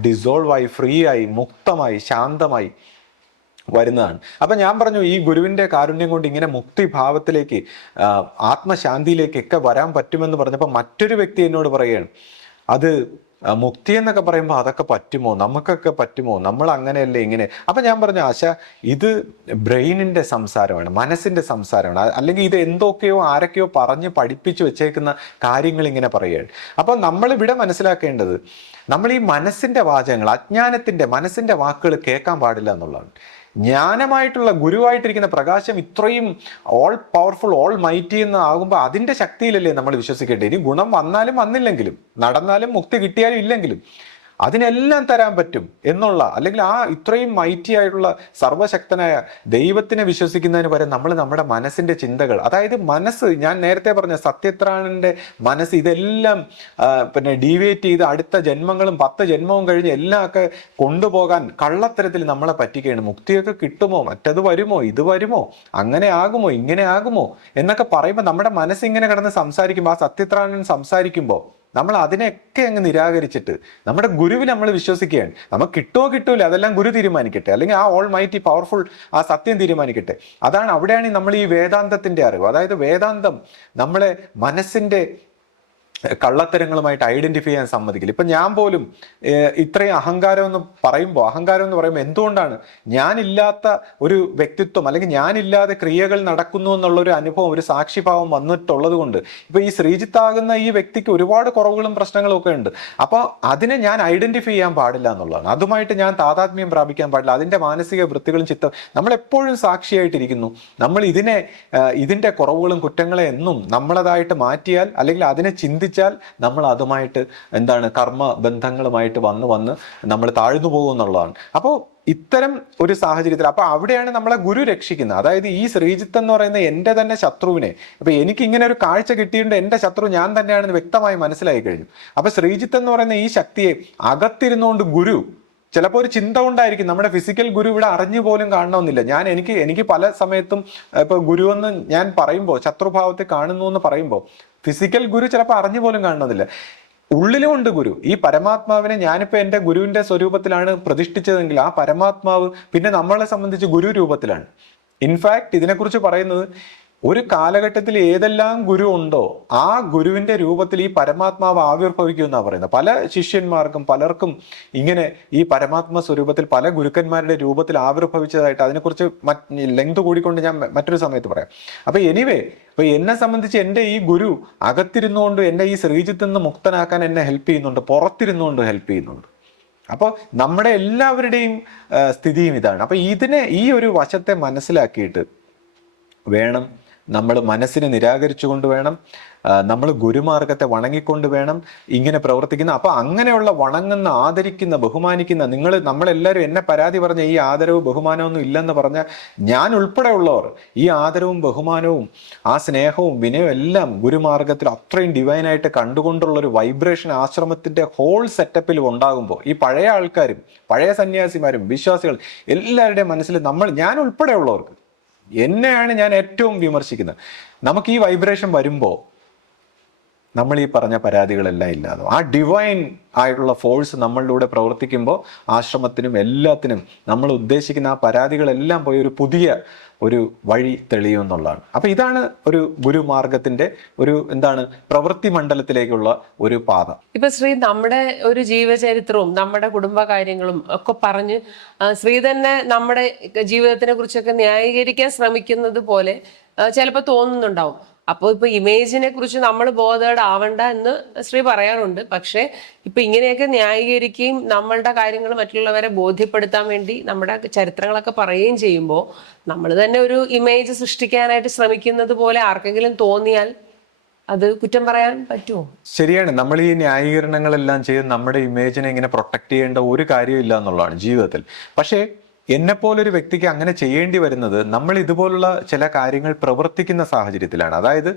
ഡിസോൾവ് ആയി, ഫ്രീ ആയി, മുക്തമായി, ശാന്തമായി വരുന്നതാണ്. അപ്പൊ ഞാൻ പറഞ്ഞു ഈ ഗുരുവിന്റെ കാരുണ്യം കൊണ്ട് ഇങ്ങനെ മുക്തിഭാവത്തിലേക്ക് ആത്മശാന്തിയിലേക്കൊക്കെ വരാൻ പറ്റുമെന്ന് പറഞ്ഞപ്പോൾ മറ്റൊരു വ്യക്തി എന്നോട് പറയുകയാണ്, അത് മുക്തി എന്നൊക്കെ പറയുമ്പോൾ അതൊക്കെ പറ്റുമോ, നമുക്കൊക്കെ പറ്റുമോ, നമ്മൾ അങ്ങനെയല്ലേ ഇങ്ങനെ. അപ്പൊ ഞാൻ പറഞ്ഞു ആശ, ഇത് ബ്രെയിനിന്റെ സംസാരമാണ്, മനസ്സിന്റെ സംസാരമാണ്, അല്ലെങ്കിൽ ഇത് എന്തൊക്കെയോ ആരൊക്കെയോ പറഞ്ഞ് പഠിപ്പിച്ചു വെച്ചേക്കുന്ന കാര്യങ്ങൾ ഇങ്ങനെ പറയുകയാണ്. അപ്പൊ നമ്മൾ ഇവിടെ മനസ്സിലാക്കേണ്ടത് നമ്മൾ ഈ മനസ്സിന്റെ വാചകങ്ങൾ, അജ്ഞാനത്തിന്റെ മനസ്സിന്റെ വാക്കുകൾ കേൾക്കാൻ പാടില്ല എന്നുള്ളതാണ്. ജ്ഞാനമായിട്ടുള്ള ഗുരുവായിട്ടിരിക്കുന്ന പ്രകാശം ഇത്രയും ഓൾ പവർഫുൾ, ഓൾ മൈറ്റി എന്ന് ആകുമ്പോൾ അതിൻ്റെ ശക്തിയിലല്ലേ നമ്മൾ വിശ്വസിക്കേണ്ടത്. ഇനി ഗുണം വന്നാലും വന്നില്ലെങ്കിലും, നടന്നാലും മുക്തി കിട്ടിയാലും ഇല്ലെങ്കിലും അതിനെല്ലാം തരാൻ പറ്റും എന്നുള്ള, അല്ലെങ്കിൽ ആ ഇത്രയും മൈറ്റി ആയിട്ടുള്ള സർവശക്തനായ ദൈവത്തിനെ വിശ്വസിക്കുന്നതിന് പകരം നമ്മൾ നമ്മുടെ മനസ്സിന്റെ ചിന്തകൾ, അതായത് മനസ്സ്, ഞാൻ നേരത്തെ പറഞ്ഞ സത്യത്രാണന്റെ മനസ്സ് ഇതെല്ലാം പിന്നെ ഡീവിയേറ്റ് ചെയ്ത് അടുത്ത ജന്മങ്ങളും 10 ജന്മവും കഴിഞ്ഞ് എല്ലാം ഒക്കെ കൊണ്ടുപോകാൻ കള്ളത്തരത്തിൽ നമ്മളെ പറ്റിക്കുകയാണ്. മുക്തിയൊക്കെ കിട്ടുമോ, മറ്റത് വരുമോ, ഇത് വരുമോ, അങ്ങനെ ആകുമോ, ഇങ്ങനെ ആകുമോ എന്നൊക്കെ പറയുമ്പോൾ നമ്മുടെ മനസ്സ് ഇങ്ങനെ കിടന്ന് സംസാരിക്കുമ്പോൾ, ആ സത്യത്രാണൻ സംസാരിക്കുമ്പോൾ നമ്മൾ അതിനെയൊക്കെ അങ്ങ് നിരാകരിച്ചിട്ട് നമ്മുടെ ഗുരുവിൽ നമ്മൾ വിശ്വസിക്കുകയാണ്. നമുക്ക് കിട്ടുമോ കിട്ടൂല അതെല്ലാം ഗുരു തീരുമാനിക്കട്ടെ, അല്ലെങ്കിൽ ആ ഓൾ മൈറ്റി പവർഫുൾ ആ സത്യം തീരുമാനിക്കട്ടെ. നമ്മൾ ഈ വേദാന്തത്തിന്റെ അറിവ്, അതായത് വേദാന്തം നമ്മളെ മനസ്സിന്റെ കള്ളത്തരങ്ങളുമായിട്ട് ഐഡന്റിഫൈ ചെയ്യാൻ സമ്മതിക്കില്ല. ഇപ്പൊ ഞാൻ പോലും ഇത്രയും അഹങ്കാരം എന്ന് പറയുമ്പോൾ എന്തുകൊണ്ടാണ് ഞാനില്ലാത്ത ഒരു വ്യക്തിത്വം, അല്ലെങ്കിൽ ഞാനില്ലാതെ ക്രിയകൾ നടക്കുന്നു എന്നുള്ളൊരു അനുഭവം, ഒരു സാക്ഷിഭാവം വന്നിട്ടുള്ളത് കൊണ്ട് ഇപ്പൊ ഈ ശ്രീജിത്താകുന്ന ഈ വ്യക്തിക്ക് ഒരുപാട് കുറവുകളും പ്രശ്നങ്ങളും ഒക്കെ ഉണ്ട്. അപ്പോൾ അതിനെ ഞാൻ ഐഡന്റിഫൈ ചെയ്യാൻ പാടില്ല എന്നുള്ളതാണ്. അതുമായിട്ട് ഞാൻ താതാത്മ്യം പ്രാപിക്കാൻ പാടില്ല. അതിന്റെ മാനസിക വൃത്തികളും നമ്മൾ എപ്പോഴും സാക്ഷിയായിട്ടിരിക്കുന്നു. നമ്മൾ ഇതിന്റെ കുറവുകളും കുറ്റങ്ങളെ എന്നും നമ്മളതായിട്ട് മാറ്റിയാൽ, അല്ലെങ്കിൽ അതിനെ ചിന്തിച്ചാൽ നമ്മൾ അതുമായിട്ട് കർമ്മ ബന്ധങ്ങളുമായിട്ട് വന്ന് നമ്മൾ താഴ്ന്നു പോകും എന്നുള്ളതാണ്. അപ്പോൾ ഇത്തരം ഒരു സാഹചര്യത്തിൽ അപ്പൊ അവിടെയാണ് നമ്മളെ ഗുരു രക്ഷിക്കുന്നത്. അതായത് ഈ ശ്രീജിത്ത് എന്ന് പറയുന്ന എൻ്റെ തന്നെ ശത്രുവിനെ, അപ്പൊ എനിക്ക് ഇങ്ങനെ ഒരു കാഴ്ച കിട്ടിയിട്ടുണ്ട്, എൻ്റെ ശത്രു ഞാൻ തന്നെയാണെന്ന് വ്യക്തമായി മനസ്സിലായി കഴിഞ്ഞു. അപ്പൊ ശ്രീജിത്ത് എന്ന് പറയുന്ന ഈ ശക്തിയെ അകത്തിരുന്നുകൊണ്ട് ഗുരു, ചിലപ്പോൾ ഒരു ചിന്ത ഉണ്ടായിരിക്കും, നമ്മുടെ ഫിസിക്കൽ ഗുരു ഇവിടെ അറിഞ്ഞു പോലും കാണണമെന്നില്ല. എനിക്ക് പല സമയത്തും ഇപ്പൊ ഗുരു എന്ന് ഞാൻ പറയുമ്പോൾ, ശത്രുഭാവത്തെ കാണുന്നു എന്ന് പറയുമ്പോൾ ഫിസിക്കൽ ഗുരു ചിലപ്പോൾ അറിഞ്ഞു പോലും കാണണമെന്നില്ല. ഉള്ളിലും ഉണ്ട് ഗുരു. ഈ പരമാത്മാവിനെ ഞാനിപ്പോ എൻ്റെ ഗുരുവിന്റെ സ്വരൂപത്തിലാണ് പ്രതിഷ്ഠിച്ചതെങ്കിൽ ആ പരമാത്മാവ് പിന്നെ നമ്മളെ സംബന്ധിച്ച് ഗുരു രൂപത്തിലാണ്. ഇൻഫാക്ട് ഇതിനെക്കുറിച്ച് പറയുന്നത് ഒരു കാലഘട്ടത്തിൽ ഏതെല്ലാം ഗുരു ഉണ്ടോ ആ ഗുരുവിന്റെ രൂപത്തിൽ ഈ പരമാത്മാവ് ആവിർഭവിക്കുമെന്നാണ് പറയുന്നത്. പല ശിഷ്യന്മാർക്കും പലർക്കും ഇങ്ങനെ ഈ പരമാത്മ സ്വരൂപത്തിൽ പല ഗുരുക്കന്മാരുടെ രൂപത്തിൽ ആവിർഭവിച്ചതായിട്ട്, അതിനെക്കുറിച്ച് ലെങ്ത് കൂടിക്കൊണ്ട് ഞാൻ മറ്റൊരു സമയത്ത് പറയാം. അപ്പൊ എനിവേ, അപ്പൊ എന്നെ സംബന്ധിച്ച് എൻ്റെ ഈ ഗുരു അകത്തിരുന്നുകൊണ്ട് എന്നെ ഈ ശ്രീജിത്ത് നിന്ന് മുക്തനാക്കാൻ എന്നെ ഹെൽപ്പ് ചെയ്യുന്നുണ്ട്, പുറത്തിരുന്നുകൊണ്ട് ഹെൽപ്പ് ചെയ്യുന്നുണ്ട്. അപ്പോൾ നമ്മുടെ എല്ലാവരുടെയും സ്ഥിതിയും ഇതാണ്. അപ്പൊ ഈ ഒരു വശത്തെ മനസ്സിലാക്കിയിട്ട് വേണം നമ്മൾ മനസ്സിനെ നിരാകരിച്ചുകൊണ്ട് വേണം നമ്മൾ ഗുരുമാർഗത്തെ വണങ്ങിക്കൊണ്ട് വേണം ഇങ്ങനെ പ്രവർത്തിക്കുന്ന. അപ്പൊ അങ്ങനെയുള്ള വണങ്ങുന്ന, ആദരിക്കുന്ന, ബഹുമാനിക്കുന്ന നമ്മളെല്ലാവരും എന്നെ പരാതി പറഞ്ഞ ഈ ആദരവും ബഹുമാനമൊന്നും ഇല്ലെന്ന് പറഞ്ഞ ഞാൻ ഉൾപ്പെടെ ഉള്ളവർ ഈ ആദരവും ബഹുമാനവും ആ സ്നേഹവും വിനയവും എല്ലാം ഗുരുമാർഗത്തിൽ അത്രയും ഡിവൈനായിട്ട് കണ്ടുകൊണ്ടുള്ള ഒരു വൈബ്രേഷൻ ആശ്രമത്തിന്റെ ഹോൾ സെറ്റപ്പിൽ ഉണ്ടാകുമ്പോൾ ഈ പഴയ ആൾക്കാരും പഴയ സന്യാസിമാരും വിശ്വാസികൾ എല്ലാവരുടെയും മനസ്സിൽ ഞാൻ ഉൾപ്പെടെ ഉള്ളവർക്ക്, എന്നെയാണ് ഞാൻ ഏറ്റവും വിമർശിക്കുന്നത്, നമുക്ക് ഈ വൈബ്രേഷൻ വരുമ്പോൾ നമ്മൾ ഈ പറഞ്ഞ പരാതികളെല്ലാം ഇല്ലാതാവും. ആ ഡിവൈൻ ആയിട്ടുള്ള ഫോഴ്സ് നമ്മളിലൂടെ പ്രവർത്തിക്കുമ്പോൾ ആശ്രമത്തിനും എല്ലാത്തിനും നമ്മൾ ഉദ്ദേശിക്കുന്ന ആ പരാതികളെല്ലാം പോയി ഒരു പുതിയ ഒരു വഴി തെളിയും എന്നുള്ളതാണ്. അപ്പൊ ഇതാണ് ഒരു ഗുരുമാർഗത്തിന്റെ ഒരു പ്രവൃത്തി മണ്ഡലത്തിലേക്കുള്ള ഒരു പാത. ഇപ്പൊ ശ്രീ നമ്മുടെ ഒരു ജീവചരിത്രവും നമ്മുടെ കുടുംബകാര്യങ്ങളും ഒക്കെ പറഞ്ഞ് ശ്രീ തന്നെ നമ്മുടെ ജീവിതത്തിനെ കുറിച്ചൊക്കെ ന്യായീകരിക്കാൻ ശ്രമിക്കുന്നത് പോലെ ചിലപ്പോൾ തോന്നുന്നുണ്ടാവും. അപ്പോൾ ഇപ്പൊ ഇമേജിനെ കുറിച്ച് നമ്മൾ ബോധേഡ് ആവണ്ട എന്ന് ശ്രീ പറയാറുണ്ട്. പക്ഷെ ഇപ്പൊ ഇങ്ങനെയൊക്കെ ന്യായീകരിക്കുകയും നമ്മളുടെ കാര്യങ്ങൾ മറ്റുള്ളവരെ ബോധ്യപ്പെടുത്താൻ വേണ്ടി നമ്മുടെ ചരിത്രങ്ങളൊക്കെ പറയുകയും ചെയ്യുമ്പോൾ നമ്മൾ തന്നെ ഒരു ഇമേജ് സൃഷ്ടിക്കാനായിട്ട് ശ്രമിക്കുന്നത് പോലെ ആർക്കെങ്കിലും തോന്നിയാൽ അത് കുറ്റം പറയാൻ പറ്റുമോ? ശരിയാണ്. നമ്മൾ ഈ ന്യായീകരണങ്ങളെല്ലാം ചെയ്ത് നമ്മുടെ ഇമേജിനെ ഇങ്ങനെ പ്രൊട്ടക്ട് ചെയ്യേണ്ട ഒരു കാര്യമില്ല എന്നുള്ളതാണ് ജീവിതത്തിൽ. പക്ഷേ എന്നെപ്പോലൊരു വ്യക്തിക്ക് അങ്ങനെ ചെയ്യേണ്ടി വരുന്നത് നമ്മൾ ഇതുപോലുള്ള ചില കാര്യങ്ങൾ പ്രവർത്തിക്കുന്ന സാഹചര്യത്തിലാണ്. അതായത്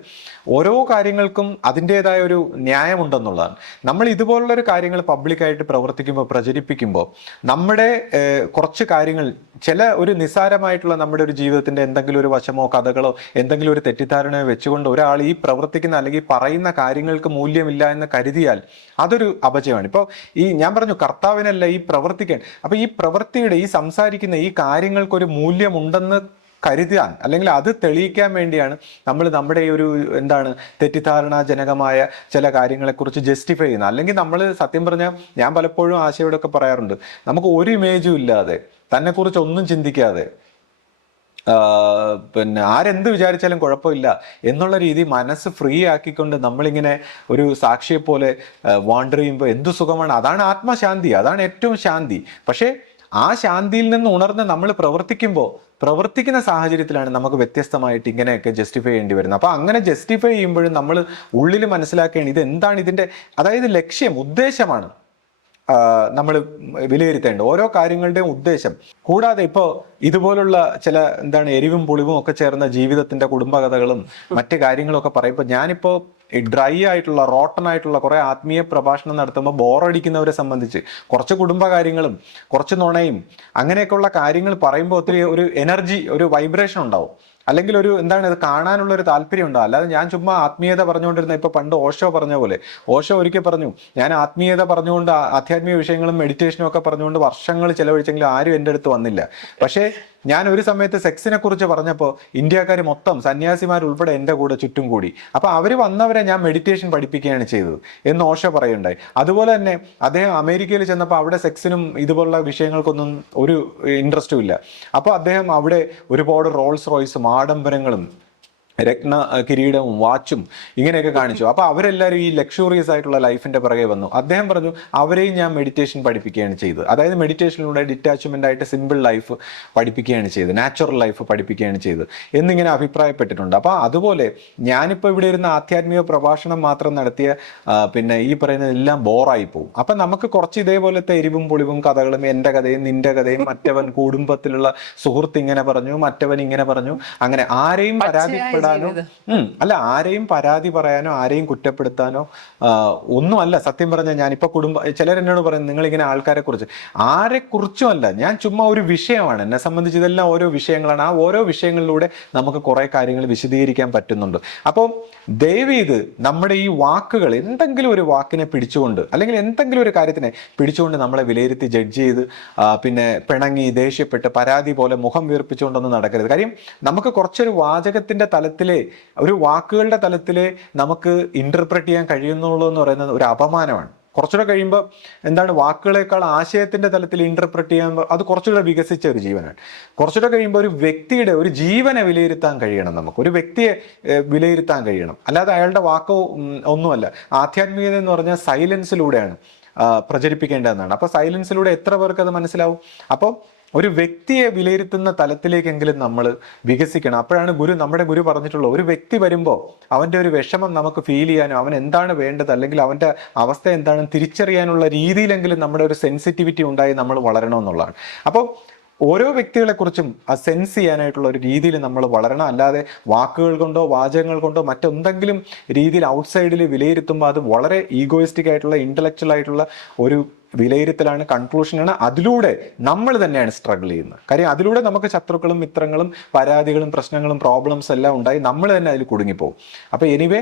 ഓരോ കാര്യങ്ങൾക്കും അതിൻ്റെതായ ഒരു ന്യായമുണ്ടെന്നുള്ളതാണ്. നമ്മൾ ഇതുപോലുള്ളൊരു കാര്യങ്ങൾ പബ്ലിക്കായിട്ട് പ്രവർത്തിക്കുമ്പോൾ, പ്രചരിപ്പിക്കുമ്പോൾ നമ്മുടെ കുറച്ച് കാര്യങ്ങൾ, ചില ഒരു നിസ്സാരമായിട്ടുള്ള നമ്മുടെ ഒരു ജീവിതത്തിന്റെ എന്തെങ്കിലും ഒരു വശമോ കഥകളോ എന്തെങ്കിലും ഒരു തെറ്റിദ്ധാരണയോ വെച്ചുകൊണ്ട് ഒരാൾ ഈ പ്രവർത്തിക്കുന്ന അല്ലെങ്കിൽ പറയുന്ന കാര്യങ്ങൾക്ക് മൂല്യമില്ല എന്ന് കരുതിയാൽ അതൊരു അപജയമാണ്. ഇപ്പോൾ ഞാൻ പറഞ്ഞു കർത്താവിനല്ല ഈ പ്രവർത്തിക്കാൻ. അപ്പൊ ഈ പ്രവൃത്തിയുടെ ഈ സംസാരിക്കുന്ന ഈ കാര്യങ്ങൾക്കൊരു മൂല്യമുണ്ടെന്ന് കരുതാൻ അല്ലെങ്കിൽ അത് തെളിയിക്കാൻ വേണ്ടിയാണ് നമ്മൾ നമ്മുടെ ഈ ഒരു തെറ്റിദ്ധാരണാജനകമായ ചില കാര്യങ്ങളെക്കുറിച്ച് ജസ്റ്റിഫൈ ചെയ്യുന്നത്. അല്ലെങ്കിൽ നമ്മൾ സത്യം പറഞ്ഞാൽ ഞാൻ പലപ്പോഴും ആശയോടൊക്കെ പറയാറുണ്ട്, നമുക്ക് ഒരു ഇമേജും ഇല്ലാതെ തന്നെക്കുറിച്ച് ഒന്നും ചിന്തിക്കാതെ ആരെന്ത് വിചാരിച്ചാലും കുഴപ്പമില്ല എന്നുള്ള രീതി മനസ്സ് ഫ്രീ ആക്കിക്കൊണ്ട് നമ്മളിങ്ങനെ ഒരു സാക്ഷിയെ പോലെ വാണ്ടർ ചെയ്യുമ്പോൾ എന്തു സുഖമാണ്. അതാണ് ആത്മശാന്തി, അതാണ് ഏറ്റവും ശാന്തി. പക്ഷേ ആ ശാന്തിയിൽ നിന്ന് ഉണർന്ന് നമ്മൾ പ്രവർത്തിക്കുന്ന സാഹചര്യത്തിലാണ് നമുക്ക് വ്യത്യസ്തമായിട്ട് ഇങ്ങനെയൊക്കെ ജസ്റ്റിഫൈ ചെയ്യേണ്ടി വരുന്നത്. അപ്പൊ അങ്ങനെ ജസ്റ്റിഫൈ ചെയ്യുമ്പോഴും നമ്മൾ ഉള്ളിൽ മനസ്സിലാക്കേണ്ടത് ഇതെന്താണ്, ഇതിന്റെ അതായത് ലക്ഷ്യം, ഉദ്ദേശമാണ് നമ്മൾ വിലയിരുത്തേണ്ടത്, ഓരോ കാര്യങ്ങളുടെയും ഉദ്ദേശം. കൂടാതെ ഇപ്പോൾ ഇതുപോലുള്ള ചില എരിവും പുളിവും ഒക്കെ ചേർന്ന ജീവിതത്തിന്റെ കുടുംബകഥകളും മറ്റു കാര്യങ്ങളൊക്കെ പറയുമ്പോൾ ഞാനിപ്പോൾ ഡ്രൈ ആയിട്ടുള്ള റോട്ടൺ ആയിട്ടുള്ള കുറെ ആത്മീയ പ്രഭാഷണം നടത്തുമ്പോൾ ബോറടിക്കുന്നവരെ സംബന്ധിച്ച് കുറച്ച് കുടുംബകാര്യങ്ങളും കുറച്ച് നുണയും അങ്ങനെയൊക്കെയുള്ള കാര്യങ്ങൾ പറയുമ്പോൾ ഒത്തിരി ഒരു എനർജി, ഒരു വൈബ്രേഷൻ ഉണ്ടാവും. അല്ലെങ്കിൽ ഒരു ഇത് കാണാനുള്ള ഒരു താല്പര്യം ഉണ്ടാവും. അല്ലാതെ ഞാൻ ചുമ്മാ ആത്മീയത പറഞ്ഞുകൊണ്ടിരുന്ന, ഇപ്പൊ പണ്ട് ഓഷോ പറഞ്ഞ പോലെ, ഓഷോ ഒരിക്കൽ പറഞ്ഞു, ഞാൻ ആത്മീയത പറഞ്ഞുകൊണ്ട് ആധ്യാത്മിക വിഷയങ്ങളും മെഡിറ്റേഷനും ഒക്കെ പറഞ്ഞുകൊണ്ട് വർഷങ്ങൾ ചെലവഴിച്ചെങ്കിലും ആരും എൻ്റെ അടുത്ത് വന്നില്ല. പക്ഷേ ഞാൻ ഒരു സമയത്ത് സെക്സിനെ കുറിച്ച് പറഞ്ഞപ്പോൾ ഇന്ത്യക്കാർ മൊത്തം സന്യാസിമാരുൾപ്പെടെ എൻ്റെ കൂടെ ചുറ്റും കൂടി. അപ്പൊ അവർ വന്നവരെ ഞാൻ മെഡിറ്റേഷൻ പഠിപ്പിക്കുകയാണ് ചെയ്തത് എന്ന് ഓഷോ പറയുണ്ടായി. അതുപോലെ തന്നെ അദ്ദേഹം അമേരിക്കയിൽ ചെന്നപ്പോൾ അവിടെ സെക്സിനും ഇതുപോലുള്ള വിഷയങ്ങൾക്കൊന്നും ഒരു ഇൻട്രസ്റ്റും ഇല്ല. അപ്പോൾ അദ്ദേഹം അവിടെ ഒരുപാട് റോൾസ് റോയ്സും ആഡംബരങ്ങളും രത്ന കിരീടവും വാച്ചും ഇങ്ങനെയൊക്കെ കാണിച്ചു. അപ്പൊ അവരെല്ലാവരും ഈ ലക്ഷൂറിയസ് ആയിട്ടുള്ള ലൈഫിന്റെ പിറകെ വന്നു. അദ്ദേഹം പറഞ്ഞു അവരെയും ഞാൻ മെഡിറ്റേഷൻ പഠിപ്പിക്കുകയാണ് ചെയ്തത്. അതായത് മെഡിറ്റേഷനിലൂടെ ഡിറ്റാച്ച്മെന്റ് ആയിട്ട് സിമ്പിൾ ലൈഫ് പഠിപ്പിക്കുകയാണ് ചെയ്തത്, നാച്ചുറൽ ലൈഫ് പഠിപ്പിക്കുകയാണ് ചെയ്തത് എന്നിങ്ങനെ അഭിപ്രായപ്പെട്ടിട്ടുണ്ട്. അപ്പൊ അതുപോലെ ഞാനിപ്പോൾ ഇവിടെ ഇരുന്ന ആധ്യാത്മിക പ്രഭാഷണം മാത്രം നടത്തിയ പിന്നെ ഈ പറയുന്നതെല്ലാം ബോറായി പോകും. അപ്പൊ നമുക്ക് കുറച്ച് ഇതേപോലത്തെ എരിവും പുളിവും കഥകളും, എൻ്റെ കഥയും നിന്റെ കഥയും, മറ്റവൻ കുടുംബത്തിലുള്ള സുഹൃത്ത് ഇങ്ങനെ പറഞ്ഞു, മറ്റവൻ ഇങ്ങനെ പറഞ്ഞു, അങ്ങനെ ആരെയും പരാതിപ്പെടാൻ ആരെയും പരാതി പറയാനോ ആരെയും കുറ്റപ്പെടുത്താനോ ഒന്നുമല്ല. സത്യം പറഞ്ഞാൽ ഞാനിപ്പോ ചിലരെന്നോട് പറയുന്നത് നിങ്ങൾ ഇങ്ങനെ ആൾക്കാരെ കുറിച്ച്, ആരെക്കുറിച്ചും അല്ല, ഞാൻ ചുമ്മാ ഒരു വിഷയമാണ് എന്നെ സംബന്ധിച്ച്. ഇതെല്ലാം ഓരോ വിഷയങ്ങളാണ്. ആ ഓരോ വിഷയങ്ങളിലൂടെ നമുക്ക് കുറെ കാര്യങ്ങൾ വിശദീകരിക്കാൻ പറ്റുന്നുണ്ട്. അപ്പോൾ ദയവീത് നമ്മുടെ ഈ വാക്കുകൾ, എന്തെങ്കിലും ഒരു വാക്കിനെ പിടിച്ചുകൊണ്ട് അല്ലെങ്കിൽ എന്തെങ്കിലും ഒരു കാര്യത്തിനെ പിടിച്ചുകൊണ്ട് നമ്മളെ വിലയിരുത്തി ജഡ്ജ് ചെയ്ത് പിന്നെ പിണങ്ങി ദേഷ്യപ്പെട്ട് പരാതി പോലെ മുഖം വീർപ്പിച്ചുകൊണ്ടൊന്നും നടക്കരുത്. കാര്യം നമുക്ക് കുറച്ചൊരു വാചകത്തിന്റെ തലത്തിൽ തലത്തിലെ ഒരു വാക്കുകളുടെ തലത്തിലെ നമുക്ക് ഇന്റർപ്രറ്റ് ചെയ്യാൻ കഴിയുന്നുള്ളൂ എന്ന് പറയുന്നത് ഒരു അപമാനമാണ്. കുറച്ചുകൂടെ കഴിയുമ്പോൾ എന്താണ്, വാക്കുകളെക്കാൾ ആശയത്തിന്റെ തലത്തിൽ ഇന്റർപ്രറ്റ് ചെയ്യാൻ അത് കുറച്ചുകൂടെ വികസിച്ച ഒരു ജീവനാണ്. കുറച്ചുകൂടെ കഴിയുമ്പോൾ ഒരു വ്യക്തിയുടെ ഒരു ജീവനെ വിലയിരുത്താൻ കഴിയണം, നമുക്ക് ഒരു വ്യക്തിയെ വിലയിരുത്താൻ കഴിയണം. അല്ലാതെ അയാളുടെ വാക്കോ ഒന്നുമല്ല. ആധ്യാത്മികത എന്ന് പറഞ്ഞാൽ സൈലൻസിലൂടെയാണ് പ്രചരിപ്പിക്കേണ്ടതെന്നാണ്. അപ്പൊ സൈലൻസിലൂടെ എത്ര പേർക്ക് അത് മനസ്സിലാവും? അപ്പോൾ ഒരു വ്യക്തിയെ വിലയിരുത്തുന്ന തലത്തിലേക്കെങ്കിലും നമ്മൾ വികസിക്കണം. അപ്പോഴാണ് നമ്മുടെ ഗുരു പറഞ്ഞിട്ടുള്ളത്, ഒരു വ്യക്തി വരുമ്പോൾ അവൻ്റെ ഒരു വിഷമം നമുക്ക് ഫീൽ ചെയ്യാനും അവൻ എന്താണ് വേണ്ടത് അല്ലെങ്കിൽ അവൻ്റെ അവസ്ഥ എന്താണെന്ന് തിരിച്ചറിയാനുള്ള രീതിയിലെങ്കിലും നമ്മുടെ ഒരു സെൻസിറ്റിവിറ്റി ഉണ്ടായി നമ്മൾ വളരണമെന്നുള്ളതാണ്. അപ്പോൾ ഓരോ വ്യക്തികളെക്കുറിച്ചും ആ സെൻസ് ചെയ്യാനായിട്ടുള്ള ഒരു രീതിയിൽ നമ്മൾ വളരണം. അല്ലാതെ വാക്കുകൾ കൊണ്ടോ വാചകങ്ങൾ കൊണ്ടോ മറ്റെന്തെങ്കിലും രീതിയിൽ ഔട്ട്സൈഡിൽ വിലയിരുത്തുമ്പോൾ അത് വളരെ ഈഗോയിസ്റ്റിക് ആയിട്ടുള്ള ഇന്റലക്ച്വൽ ആയിട്ടുള്ള ഒരു വിലയിരുത്തലാണ്, കൺക്ലൂഷനാണ്. അതിലൂടെ നമ്മൾ തന്നെയാണ് സ്ട്രഗിൾ ചെയ്യുന്നത്. കാര്യം അതിലൂടെ നമുക്ക് ശത്രുക്കളും മിത്രങ്ങളും പരാതികളും പ്രശ്നങ്ങളും പ്രോബ്ലംസ് എല്ലാം ഉണ്ടായി നമ്മൾ തന്നെ അതിൽ കുടുങ്ങിപ്പോകും. അപ്പോൾ എനിവേ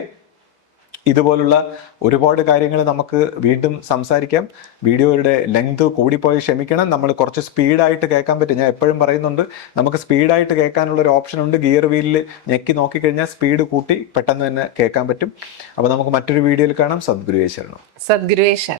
ഇതുപോലുള്ള ഒരുപാട് കാര്യങ്ങൾ നമുക്ക് വീണ്ടും സംസാരിക്കാം. വീഡിയോയുടെ ലെങ്ത് കൂടിപ്പോയി ക്ഷമിക്കണം. നമ്മൾ കുറച്ച് സ്പീഡായിട്ട് കേൾക്കാൻ പറ്റും. ഞാൻ എപ്പോഴും പറയുന്നുണ്ട്, നമുക്ക് സ്പീഡായിട്ട് കേൾക്കാനുള്ള ഒരു ഓപ്ഷൻ ഉണ്ട്. ഗിയർ വീലിൽ ഞെക്കി നോക്കിക്കഴിഞ്ഞാൽ സ്പീഡ് കൂട്ടി പെട്ടെന്ന് തന്നെ കേൾക്കാൻ പറ്റും. അപ്പോൾ നമുക്ക് മറ്റൊരു വീഡിയോയിൽ കാണാം. സദ്ഗുരുവേ ശരണം. സദ്ഗുരുവേ ശരണം.